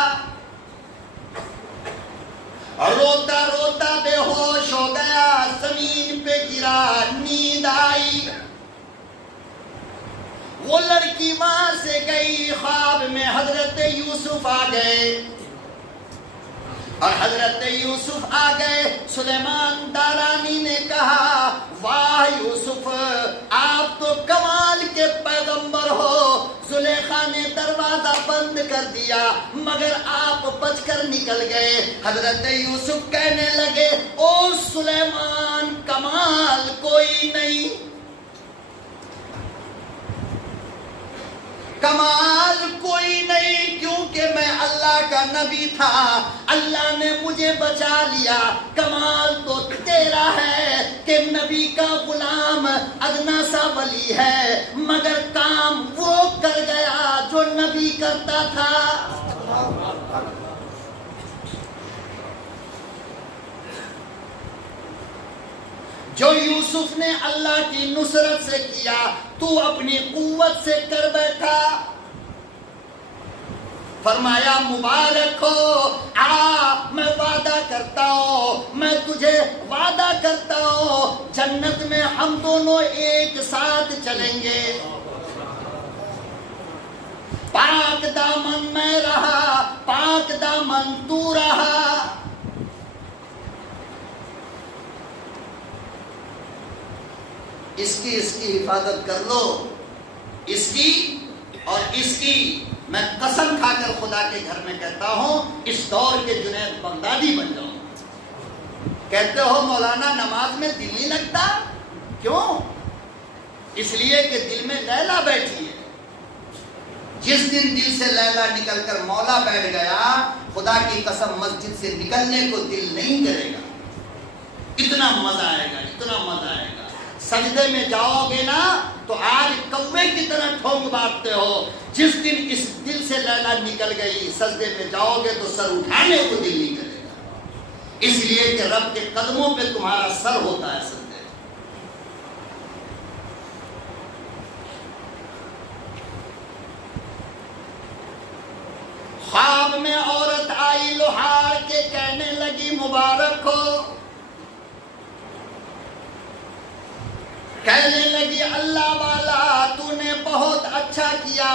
روتا روتا بے ہوش ہو گیا, زمین پہ گرا, نیند آئی. وہ لڑکی وہاں سے گئی, خواب میں حضرت یوسف آ گئے, اور حضرت یوسف آ گئے. سلیمان دارانی نے کہا واہ یوسف, آپ تو کمال کے پیغمبر ہو. زلیخا نے دروازہ بند کر دیا مگر آپ بچ کر نکل گئے. حضرت یوسف کہنے لگے او سلیمان کمال کوئی نہیں, کمال کوئی نہیں, کیونکہ میں اللہ کا نبی تھا, اللہ نے مجھے بچا لیا. کمال تو تیرا ہے کہ نبی کا غلام ادنا سا ولی ہے, مگر کام وہ کر گیا جو نبی کرتا تھا. جو یوسف نے اللہ کی نصرت سے کیا تو اپنی قوت سے کر بیٹھا. فرمایا مبارک ہو, میں وعدہ کرتا ہوں, میں تجھے وعدہ کرتا ہوں جنت میں ہم دونوں ایک ساتھ چلیں گے. پاک دامن میں رہا, پاک دامن امن تو رہا. اس کی حفاظت کر لو، اس کی اور اس کی. میں قسم کھا کر خدا کے گھر میں کہتا ہوں اس دور کے جنید بغدادی بن جاؤ. کہتے ہو مولانا نماز میں دل نہیں لگتا، کیوں؟ اس لیے کہ دل میں لیلا بیٹھی ہے. جس دن دل سے لیلا نکل کر مولا بیٹھ گیا، خدا کی قسم مسجد سے نکلنے کو دل نہیں کرے گا. اتنا مزہ آئے گا، اتنا مزہ آئے گا. سجدے میں جاؤ گے نا تو آج کوے کی طرح ٹھونگ مارتے ہو. جس دن اس دل سے لیلا نکل گئی، سجدے میں جاؤ گے تو سر اٹھانے کو دل نہیں کرے گا. اس لیے کہ رب کے قدموں پہ تمہارا سر ہوتا ہے. سجدے خواب میں عورت آئی لوہار کے، کہنے لگی مبارک ہو. کہنے لگی اللہ والا تو نے بہت اچھا کیا،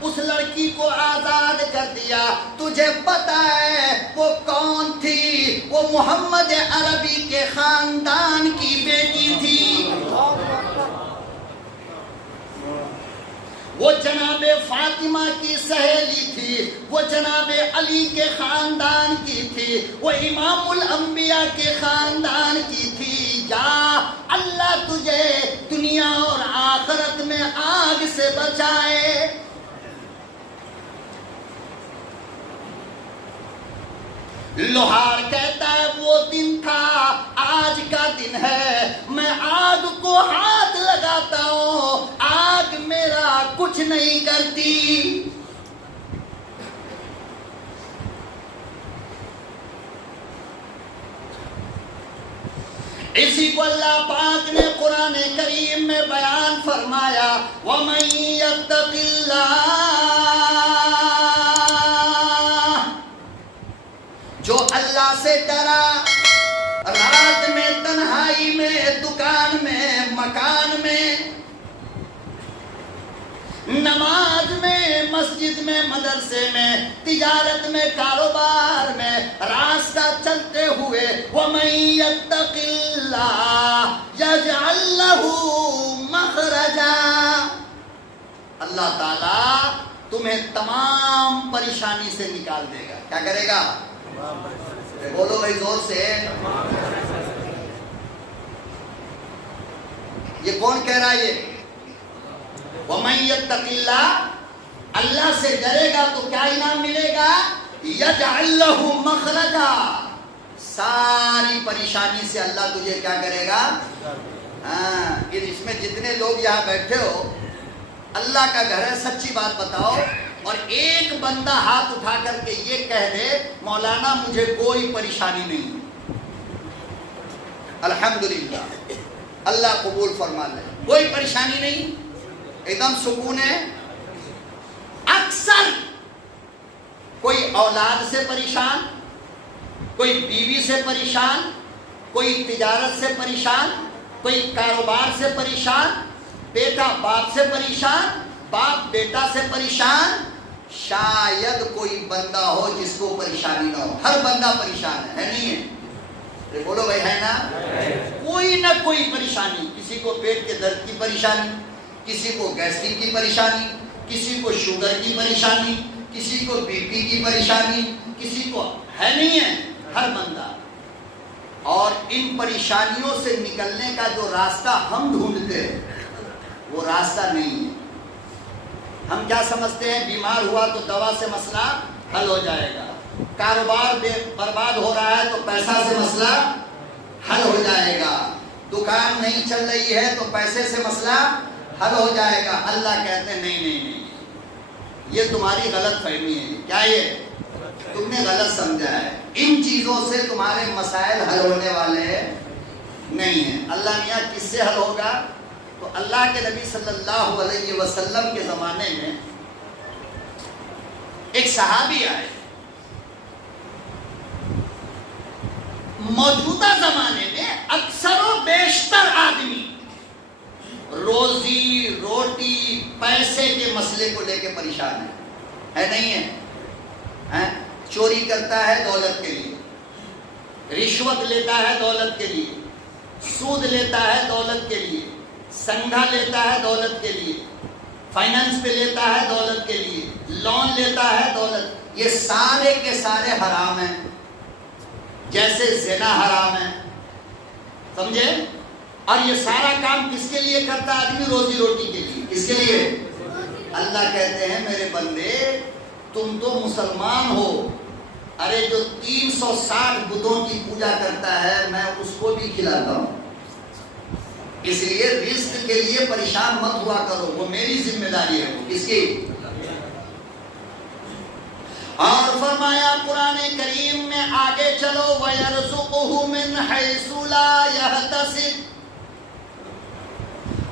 اس لڑکی کو آزاد کر دیا. تجھے پتہ ہے وہ کون تھی؟ وہ محمد عربی کے خاندان کی بیٹی تھی. وہ جناب فاطمہ کی سہیلی تھی، وہ جناب علی کے خاندان کی تھی، وہ امام الانبیاء کے خاندان کی تھی. جا اللہ تجھے دنیا اور آخرت میں آگ سے بچائے. لوہار کہتا ہے وہ دن تھا، آج کا دن ہے. میں آگ کو ہاتھ لگاتا ہوں، آگ میرا کچھ نہیں کرتی. اسی کو اللہ پاک نے قرآن کریم میں بیان فرمایا وَمَن يَتَّقِ اللَّهَ، جو اللہ سے ڈرا، رات میں تنہائی میں، دکان میں، مکان میں، نماز میں، مسجد میں، مدرسے میں، تجارت میں، کاروبار میں، راستہ چلتے ہوئے وَمَن يَتَّقِ اللَّهَ يَجْعَل لَّهُ مَخْرَجًا، اللہ تعالیٰ تمہیں تمام پریشانی سے نکال دے گا. کیا کرے گا؟ بولو بھائی زور سے. یہ کون کہہ رہا ہے؟ یہ وَمَن يَتَّقِ اللَّهَ، اللہ سے ڈرے گا تو کیا انعام ملے گا؟ يَجْعَل لَّهُ مَخْرَجًا، ساری پریشانی سے اللہ تجھے کیا کرے گا؟ اس میں جتنے لوگ یہاں بیٹھے ہو، اللہ کا گھر ہے، سچی بات بتاؤ، اور ایک بندہ ہاتھ اٹھا کر کے یہ کہہ دے مولانا مجھے کوئی پریشانی نہیں. الحمدللہ، اللہ قبول فرما لے. کوئی پریشانی نہیں، ایک دم سکون ہے. اکثر کوئی اولاد سے پریشان، کوئی بیوی سے پریشان، کوئی تجارت سے پریشان، کوئی کاروبار سے پریشان، بیٹا باپ سے پریشان، باپ بیٹا سے پریشان. شاید کوئی بندہ ہو جس کو پریشانی نہ ہو. ہر بندہ پریشان ہے نہیں ہے؟ بولو بھائی ہے نا؟ کوئی نہ کوئی پریشانی. کسی کو پیٹ کے درد کی پریشانی، کسی کو گیسٹرک کی پریشانی، کسی کو شوگر کی پریشانی، کسی کو بی پی کی پریشانی، کسی کو ہے نہیں ہے؟ ہر بندہ. اور ان پریشانیوں سے نکلنے کا جو راستہ ہم ڈھونڈتے ہیں وہ راستہ نہیں ہے. ہم کیا سمجھتے ہیں؟ بیمار ہوا تو دوا سے مسئلہ حل ہو جائے گا، کاروبار برباد ہو رہا ہے تو پیسہ سے مسئلہ حل ہو جائے گا، دکان نہیں چل رہی ہے تو پیسے سے مسئلہ حل ہو جائے گا. اللہ کہتے ہیں نہیں نہیں نہیں، یہ تمہاری غلط فہمی ہے. کیا یہ تم نے غلط سمجھا ہے. ان چیزوں سے تمہارے مسائل حل ہونے والے نہیں ہیں. اللہ میاں کس سے حل ہوگا؟ تو اللہ کے نبی صلی اللہ علیہ وسلم کے زمانے میں ایک صحابی آئے. موجودہ زمانے میں اکثر و بیشتر آدمی روزی روٹی پیسے کے مسئلے کو لے کے پریشان ہے نہیں ہے؟ چوری کرتا ہے دولت کے لیے، رشوت لیتا ہے دولت کے لیے، سود لیتا ہے دولت کے لیے، سنگھا لیتا ہے دولت کے لیے، فائنانس پہ لیتا ہے دولت کے لیے، لون لیتا ہے دولت، یہ سارے کے سارے حرام ہیں، جیسے زنا حرام ہے، سمجھے؟ اور یہ سارا کام کس کے لیے کرتا ہے آدمی؟ روزی روٹی کے لیے۔ کس کے لیے؟ اللہ کہتے ہیں میرے بندے تم تو مسلمان ہو، ارے جو 360 بتوں کی پوجا کرتا ہے میں اس کو بھی کھلاتا ہوں، اس لیے رزق کے لیے پریشان مت ہوا کرو، وہ میری ذمہ داری ہے۔ وہ کس کی؟ اور فرمایا قرآن کریم میں آگے چلو وَيَرْزُقُهُ مِنْ حَيْثُ لَا يَحْتَسِبُ،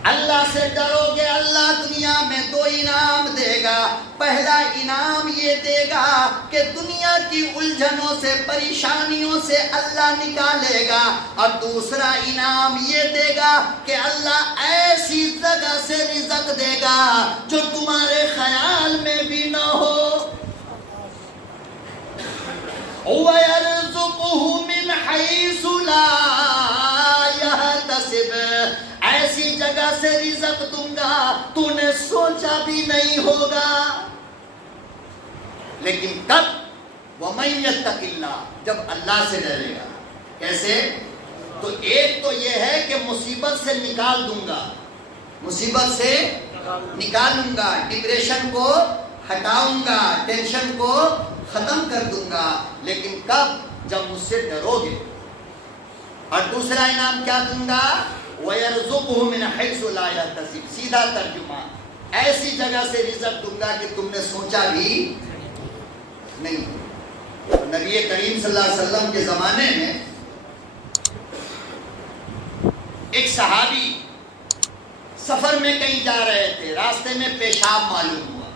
اللہ سے ڈرو گے اللہ دنیا میں دو انعام دے گا۔ پہلا انعام یہ دے گا کہ دنیا کی الجھنوں سے پریشانیوں سے اللہ نکالے گا، اور دوسرا انعام یہ دے گا کہ اللہ ایسی جگہ سے رزق دے گا جو تمہارے خیال میں بھی نہ ہو۔ وَيَرْزُقُهُ مِنْ حَيْثُ لَا يَحْتَسِبُ، ایسی جگہ سے رزق دوں گا تو نے سوچا بھی نہیں ہوگا۔ لیکن کب؟ وَمَن يَتَّقِ اللَّهَ، جب اللہ سے ڈرے گا۔ کیسے؟ تو ایک تو یہ ہے کہ مصیبت سے نکال دوں گا، مصیبت سے نکالوں گا، ڈپریشن کو ہٹاؤں گا، ٹینشن کو ختم کر دوں گا۔ لیکن کب؟ جب مجھ سے ڈرو گے۔ اور دوسرا انعام کیا دوں گا؟ وَيَرْزُقُهُ مِنْ حَيْثُ لَا يَحْتَسِبُ، سیدھا ترجمہ ایسی جگہ سے رزق دوں گا کہ تم نے سوچا بھی نہیں۔ نبی کریم صلی اللہ علیہ وسلم کے زمانے میں ایک صحابی سفر میں کہیں جا رہے تھے، راستے میں پیشاب معلوم ہوا۔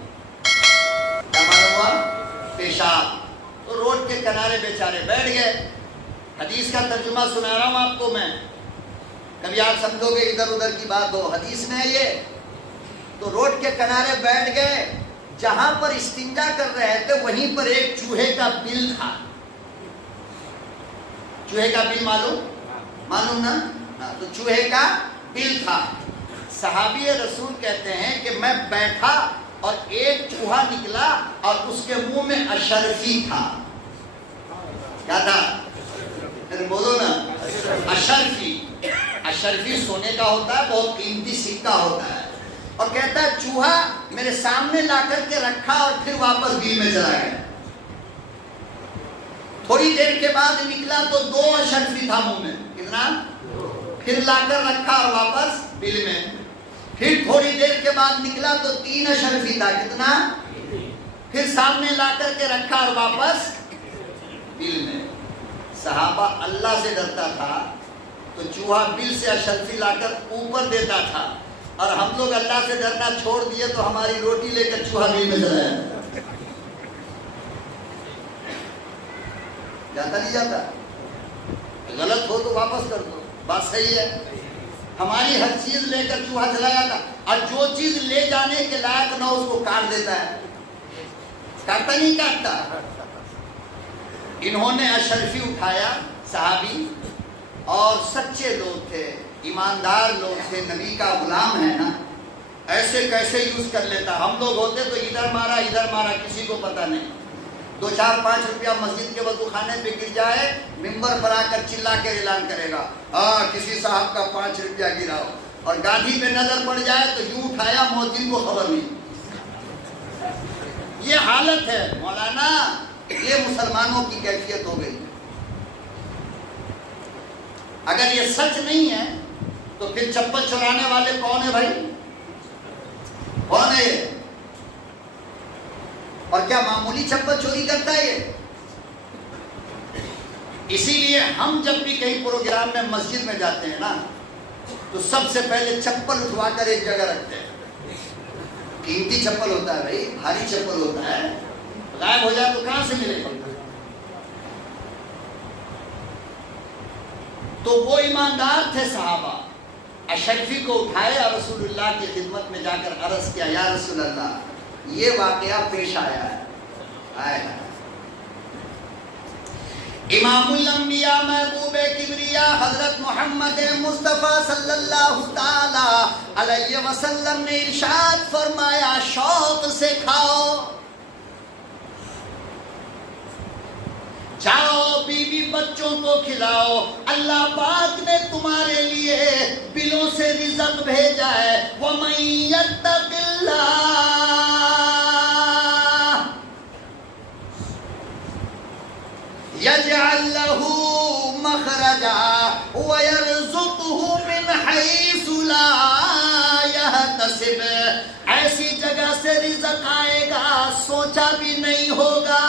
کیا معلوم ہوا؟ پیشاب۔ تو روڈ کے کنارے بیچارے بیٹھ گئے۔ حدیث کا ترجمہ سنا رہا ہوں آپ کو میں، کبھی آپ سمجھو گے ادھر ادھر کی بات ہو، حدیث میں ہے یہ۔ تو روڈ کے کنارے بیٹھ گئے، جہاں پر استنجا کر رہے تھے وہیں پر ایک چوہے کا بل تھا۔ چوہے کا بل معلوم نا؟ تو چوہے کا بل تھا۔ صحابی رسول کہتے ہیں کہ میں بیٹھا اور ایک چوہا نکلا اور اس کے منہ میں اشرفی تھا۔ کیا تھا؟ بولو نا، اشرفی۔ اشرفی سونے کا ہوتا ہے، بہت قیمتی سکہ ہوتا ہے۔ اور کہتا ہے چوہا میرے سامنے لا کر کے رکھا اور پھر واپس بل میں چلا گیا۔ تھوڑی دیر کے بعد نکلا تو 2 اشرفی تھا منہ میں۔ کتنا؟ پھر لا کر رکھا اور واپس بل میں۔ پھر تھوڑی دیر کے بعد نکلا تو 3 اشرفی تھا۔ کتنا؟ پھر سامنے لا کر کے رکھا اور واپس بل میں۔ صحابہ اللہ سے ڈرتا تھا تو چوہا بل سے اشرفی لا کر اوپر دیتا تھا، اور ہم لوگ اللہ سے ڈرنا چھوڑ دیے تو ہماری روٹی لے کر چوہا بل میں چلا جاتا نہیں جاتا؟ غلط ہو تو واپس کر دو، بات صحیح ہے۔ ہماری ہر چیز لے کر چوہا چلا جاتا، اور جو چیز لے جانے کے لائق نہ اس کو کاٹ دیتا ہے۔ کاٹتا نہیں کاٹتا؟ انہوں نے اشرفی اٹھایا، صحابی، اور سچے لوگ تھے، ایماندار لوگ تھے، نبی کا غلام ہے نا، ایسے کیسے یوز کر لیتا۔ ہم لوگ ہوتے تو ادھر مارا کسی کو پتہ نہیں۔ 2 4 5 روپیہ مسجد کے وضو خانے پہ گر جائے، ممبر پر آ کر چلا کے اعلان کرے گا، کسی صاحب کا 5 روپیہ گرا ہو، اور گاڑی پہ نظر پڑ جائے تو یوں اٹھایا مؤذن کو خبر نہیں۔ یہ حالت ہے مولانا، یہ مسلمانوں کی کیفیت ہو گئی۔ اگر یہ سچ نہیں ہے تو پھر چپل چرانے والے کون ہے بھائی؟ کون ہے یہ؟ اور کیا معمولی چپل چوری کرتا ہے یہ؟ اسی لیے ہم جب بھی کہیں پروگرام میں مسجد میں جاتے ہیں نا تو سب سے پہلے چپل اٹھوا کر ایک جگہ رکھتے ہیں۔ قیمتی چپل ہوتا ہے بھائی، بھاری چپل ہوتا ہے، غائب ہو جائے تو کہاں سے ملے گا؟ تو وہ ایماندار تھے صحابہ، اشرفی کو اٹھائے اور رسول اللہ کی خدمت میں جا کر عرض کیا، یا رسول اللہ یہ واقعہ پیش آیا ہے۔ امام الانبیاء محبوب کبریا حضرت محمد مصطفیٰ صلی اللہ تعالی علیہ وسلم نے ارشاد فرمایا شوق سے کھاؤ، جاؤ بیوی بچوں کو کھلاؤ، اللہ پاک نے تمہارے لیے بلوں سے رزق بھیجا ہے۔ وَمَن يَتَّقِ اللَّهَ يَجْعَل لَّهُ مَخْرَجًا وَيَرْزُقْهُ مِنْ حَيْثُ لَا يَحْتَسِبُ، ایسی جگہ سے رزق آئے گا سوچا بھی نہیں ہوگا۔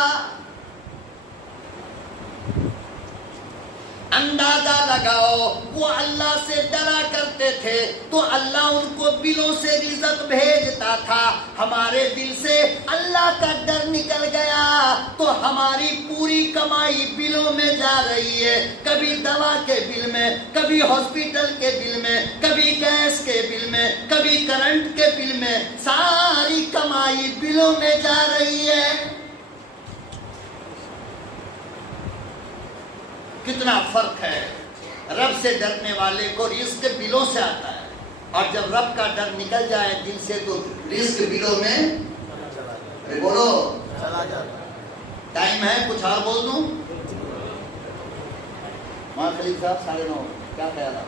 اندازہ لگاؤ، وہ اللہ سے ڈرا کرتے تھے تو اللہ ان کو بلوں سے رزق بھیجتا تھا۔ ہمارے دل سے اللہ کا ڈر نکل گیا تو ہماری پوری کمائی بلوں میں جا رہی ہے، کبھی دوا کے بل میں، کبھی ہاسپٹل کے بل میں، کبھی گیس کے بل میں، کبھی کرنٹ کے بل میں، ساری کمائی بلوں میں جا رہی ہے۔ کتنا فرق ہے، رب سے ڈرنے والے کو رزق بلوں سے آتا ہے، اور جب رب کا ڈر نکل جائے دل سے تو رزق بلوں میں بولو چلا جاتا۔ ٹائم ہے کچھ اور بول دوں؟ ماں خلیل صاحب 9:30 کیا خیال ہے؟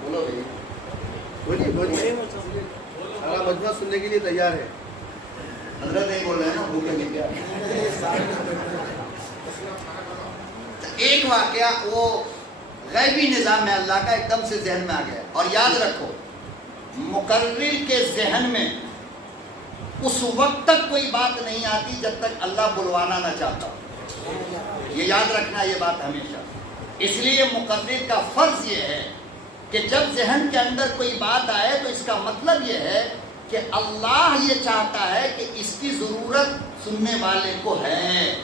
بولو بھائی، بولیے سارا مجمع سننے کے لیے تیار ہے۔ حضرت نہیں بول رہے ہیں نا، بھوکے نہیں کیا۔ ایک واقعہ وہ غیبی نظام ہے اللہ کا، ایک دم سے ذہن میں آ گیا، اور یاد رکھو مقرر کے ذہن میں اس وقت تک کوئی بات نہیں آتی جب تک اللہ بلوانا نہ چاہتا، یہ یاد رکھنا یہ بات ہمیشہ۔ اس لیے مقرر کا فرض یہ ہے کہ جب ذہن کے اندر کوئی بات آئے تو اس کا مطلب یہ ہے کہ اللہ یہ چاہتا ہے کہ اس کی ضرورت سننے والے کو ہے،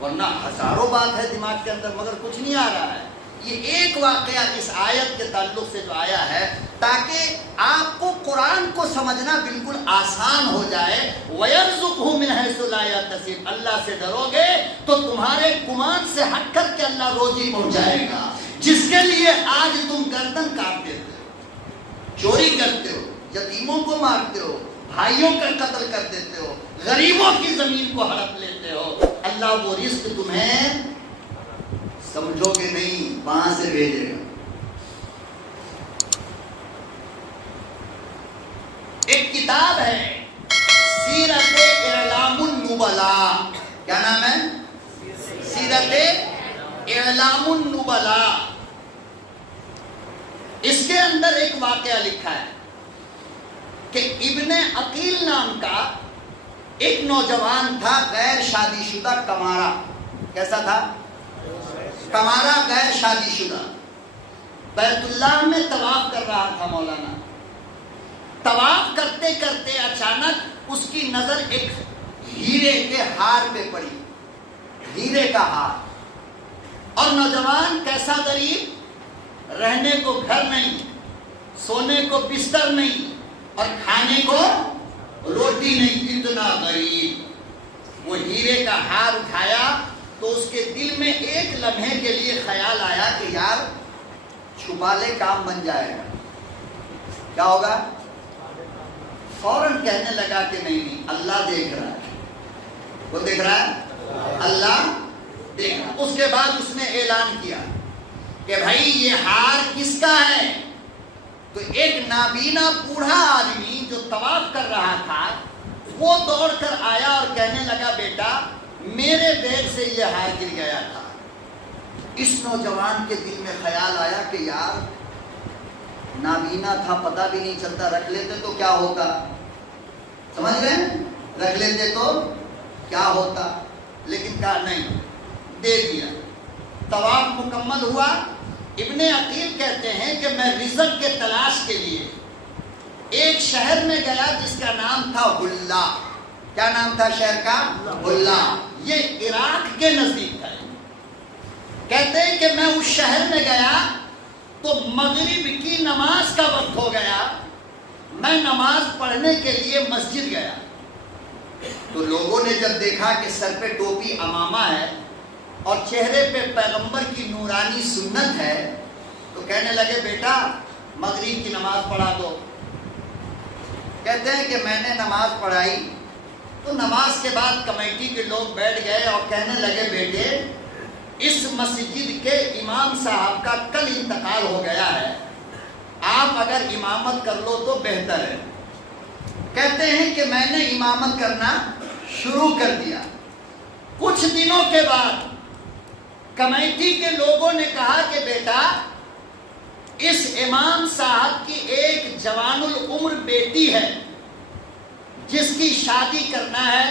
ورنہ ہزاروں بات ہے دماغ کے اندر مگر کچھ نہیں آ رہا ہے۔ یہ ایک واقعہ اس آیت کے تعلق سے جو آیا ہے تاکہ آپ کو قرآن کو سمجھنا بالکل آسان ہو جائے۔ وَيَرْزُقْهُ مِنْ حَيْثُ لَا يَحْتَسِبُ، اللہ سے ڈرو گے تو تمہارے گمان سے ہٹ کر کے اللہ روزی پہنچائے گا۔ جس کے لیے آج تم گردن کاٹ دیتے ہو، چوری کرتے ہو، یتیموں کو مارتے ہو، بھائیوں کا قتل کر دیتے ہو، غریبوں کی زمین کو ہڑپ لیتے ہو، اللہ وہ رزق تمہیں سمجھو گے نہیں وہاں سے بھیجے گا۔ ایک کتاب ہے سیرت اعلام النبلاء، کیا نام ہے؟ سیرت اعلام النبلاء۔ اس کے اندر ایک واقعہ لکھا ہے کہ ابن عقیل نام کا ایک نوجوان تھا، غیر شادی شدہ کمارا۔ کیسا تھا؟ کمارا، غیر شادی شدہ۔ بیت اللہ میں طواف کر رہا تھا مولانا۔ طواف کرتے کرتے اچانک اس کی نظر ایک ہیرے کے ہار پہ پڑی، ہیرے کا ہار۔ اور نوجوان کیسا غریب، رہنے کو گھر نہیں، سونے کو بستر نہیں، اور کھانے کو روٹی نہیں، اتنا غریب۔ وہ ہیرے کا ہار اٹھایا تو اس کے دل میں ایک لمحے کے لیے خیال آیا کہ یار چھپا لے کام بن جائے گا۔ کیا ہوگا؟ فوراً کہنے لگا کہ نہیں اللہ دیکھ رہا ہے۔ وہ دیکھ رہا ہے؟ اللہ دیکھ رہا۔ اس کے بعد اس نے اعلان کیا کہ بھائی یہ ہار کس کا ہے؟ تو ایک نابینا بوڑھا آدمی جو طواف کر رہا تھا وہ دوڑ کر آیا اور کہنے لگا بیٹا میرے بیگ سے یہ ہار گر گیا تھا۔ اس نوجوان کے دل میں خیال آیا کہ یار نابینا تھا، پتہ بھی نہیں چلتا، رکھ لیتے تو کیا ہوتا، سمجھ گئے؟ رکھ لیتے تو کیا ہوتا، لیکن کہا نہیں، دے دیا۔ طواف مکمل ہوا۔ ابن عقیل کہتے ہیں کہ میں رزق کے تلاش کے لیے ایک شہر میں گیا جس کا نام تھا حلہ۔ کیا نام تھا شہر کا؟ حلہ۔ یہ عراق کے نزدیک تھا۔ کہتے ہیں کہ میں اس شہر میں گیا تو مغرب کی نماز کا وقت ہو گیا۔ میں نماز پڑھنے کے لیے مسجد گیا تو لوگوں نے جب دیکھا کہ سر پہ ٹوپی عمامہ ہے اور چہرے پہ پیغمبر کی نورانی سنت ہے تو کہنے لگے بیٹا مغرب کی نماز پڑھا دو. کہتے ہیں کہ میں نے نماز پڑھائی تو نماز کے بعد کمیٹی کے لوگ بیٹھ گئے اور کہنے لگے بیٹے اس مسجد کے امام صاحب کا کل انتقال ہو گیا ہے, آپ اگر امامت کر لو تو بہتر ہے. کہتے ہیں کہ میں نے امامت کرنا شروع کر دیا. کچھ دنوں کے بعد کمیٹی کے لوگوں نے کہا کہ بیٹا اس امام صاحب کی ایک جوان العمر بیٹی ہے جس کی شادی کرنا ہے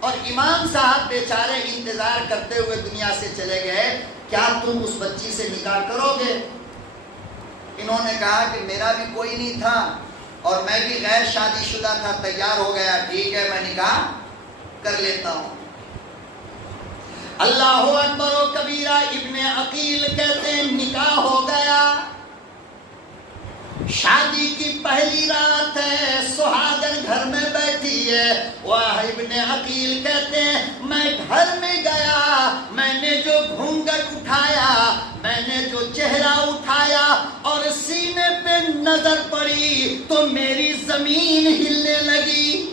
اور امام صاحب بیچارے انتظار کرتے ہوئے دنیا سے چلے گئے, کیا تم اس بچی سے نکاح کرو گے؟ انہوں نے کہا کہ میرا بھی کوئی نہیں تھا اور میں بھی غیر شادی شدہ تھا, تیار ہو گیا, ٹھیک ہے میں نکاح کر لیتا ہوں. اللہ اکبر و کبیرہ. ابن عقیل کہتے ہیں نکاح ہو گیا, شادی کی پہلی رات ہے, سہاگن گھر میں بیٹھی ہے. واہ ابن عقیل کہتے ہیں میں گھر میں گیا, میں نے جو گھونگھٹ اٹھایا, میں نے جو چہرہ اٹھایا اور سینے پہ نظر پڑی تو میری زمین ہلنے لگی.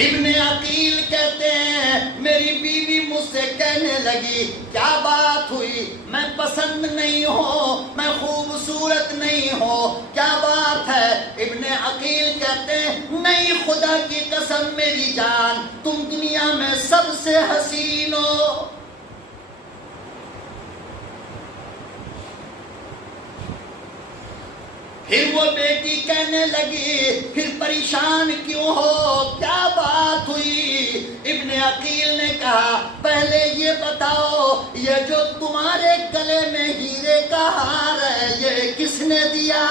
ابن عقیل کہتے ہیں میری بیوی مجھ سے کہنے لگی کیا بات ہوئی, میں پسند نہیں ہوں, میں خوبصورت نہیں ہوں, کیا بات ہے؟ ابن عقیل کہتے ہیں نہیں خدا کی قسم میری جان تم دنیا میں سب سے حسین ہو. پھر وہ بیٹی کہنے لگی پھر پریشان کیوں ہو, کیا بات ہوئی؟ ابن عقیل نے کہا پہلے یہ بتاؤ یہ جو تمہارے گلے میں ہیرے کا ہار ہے یہ کس نے دیا؟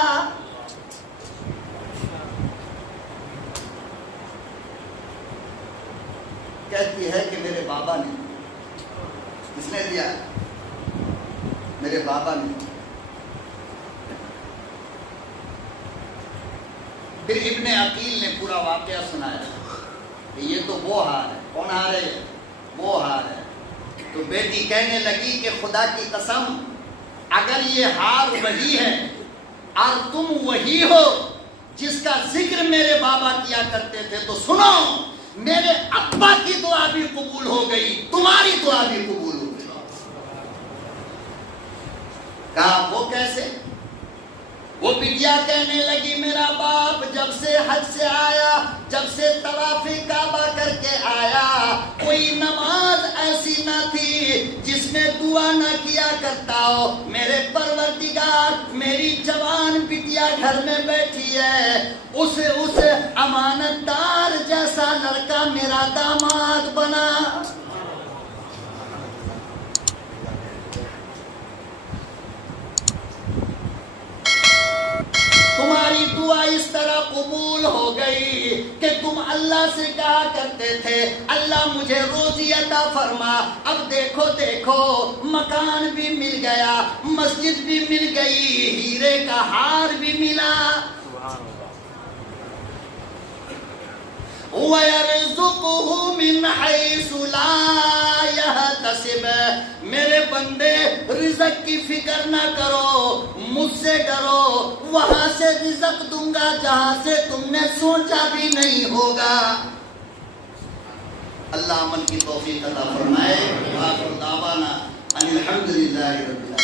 کہتی ہے کہ میرے بابا نے. کس نے دیا؟ میرے بابا نے. پھر ابن عقیل نے پورا واقعہ سنایا کہ یہ تو وہ ہار ہے. کون ہار ہے؟ وہ ہار ہے. تو بیٹی کہنے لگی کہ خدا کی قسم اگر یہ ہار وہی ہے اور تم وہی ہو جس کا ذکر میرے بابا کیا کرتے تھے تو سنو میرے ابا کی دعا بھی قبول ہو گئی, تمہاری دعا بھی قبول ہو گئی. کہا وہ کیسے؟ وہ بٹیا کہنے لگی میرا باپ جب سے حج سے آیا, جب سے طواف کعبہ کر کے آیا, کوئی نماز ایسی نہ تھی جس میں دعا نہ کیا کرتا ہو. میرے پروردگار میری جوان بٹیا گھر میں بیٹھی ہے, اس امانت دار جیسا لڑکا میرا داماد بنا. تمہاری دعا اس طرح قبول ہو گئی کہ تم اللہ سے کہا کرتے تھے اللہ مجھے روزی عطا فرما. اب دیکھو دیکھو مکان بھی مل گیا, مسجد بھی مل گئی, ہیرے کا ہار بھی ملا. وَيَرْزُقُهُ مِنْ حَيْثُ لَا يَحْتَسِبُ. میرے بندے رزق کی فکر نہ کرو, مجھ سے ڈرو, وہاں سے رزق دوں گا جہاں سے تم نے سوچا بھی نہیں ہوگا. اللہ عمل کی توفیق عطا فرمائے. وآخر دعوانا ان الحمد للہ رب العالمین.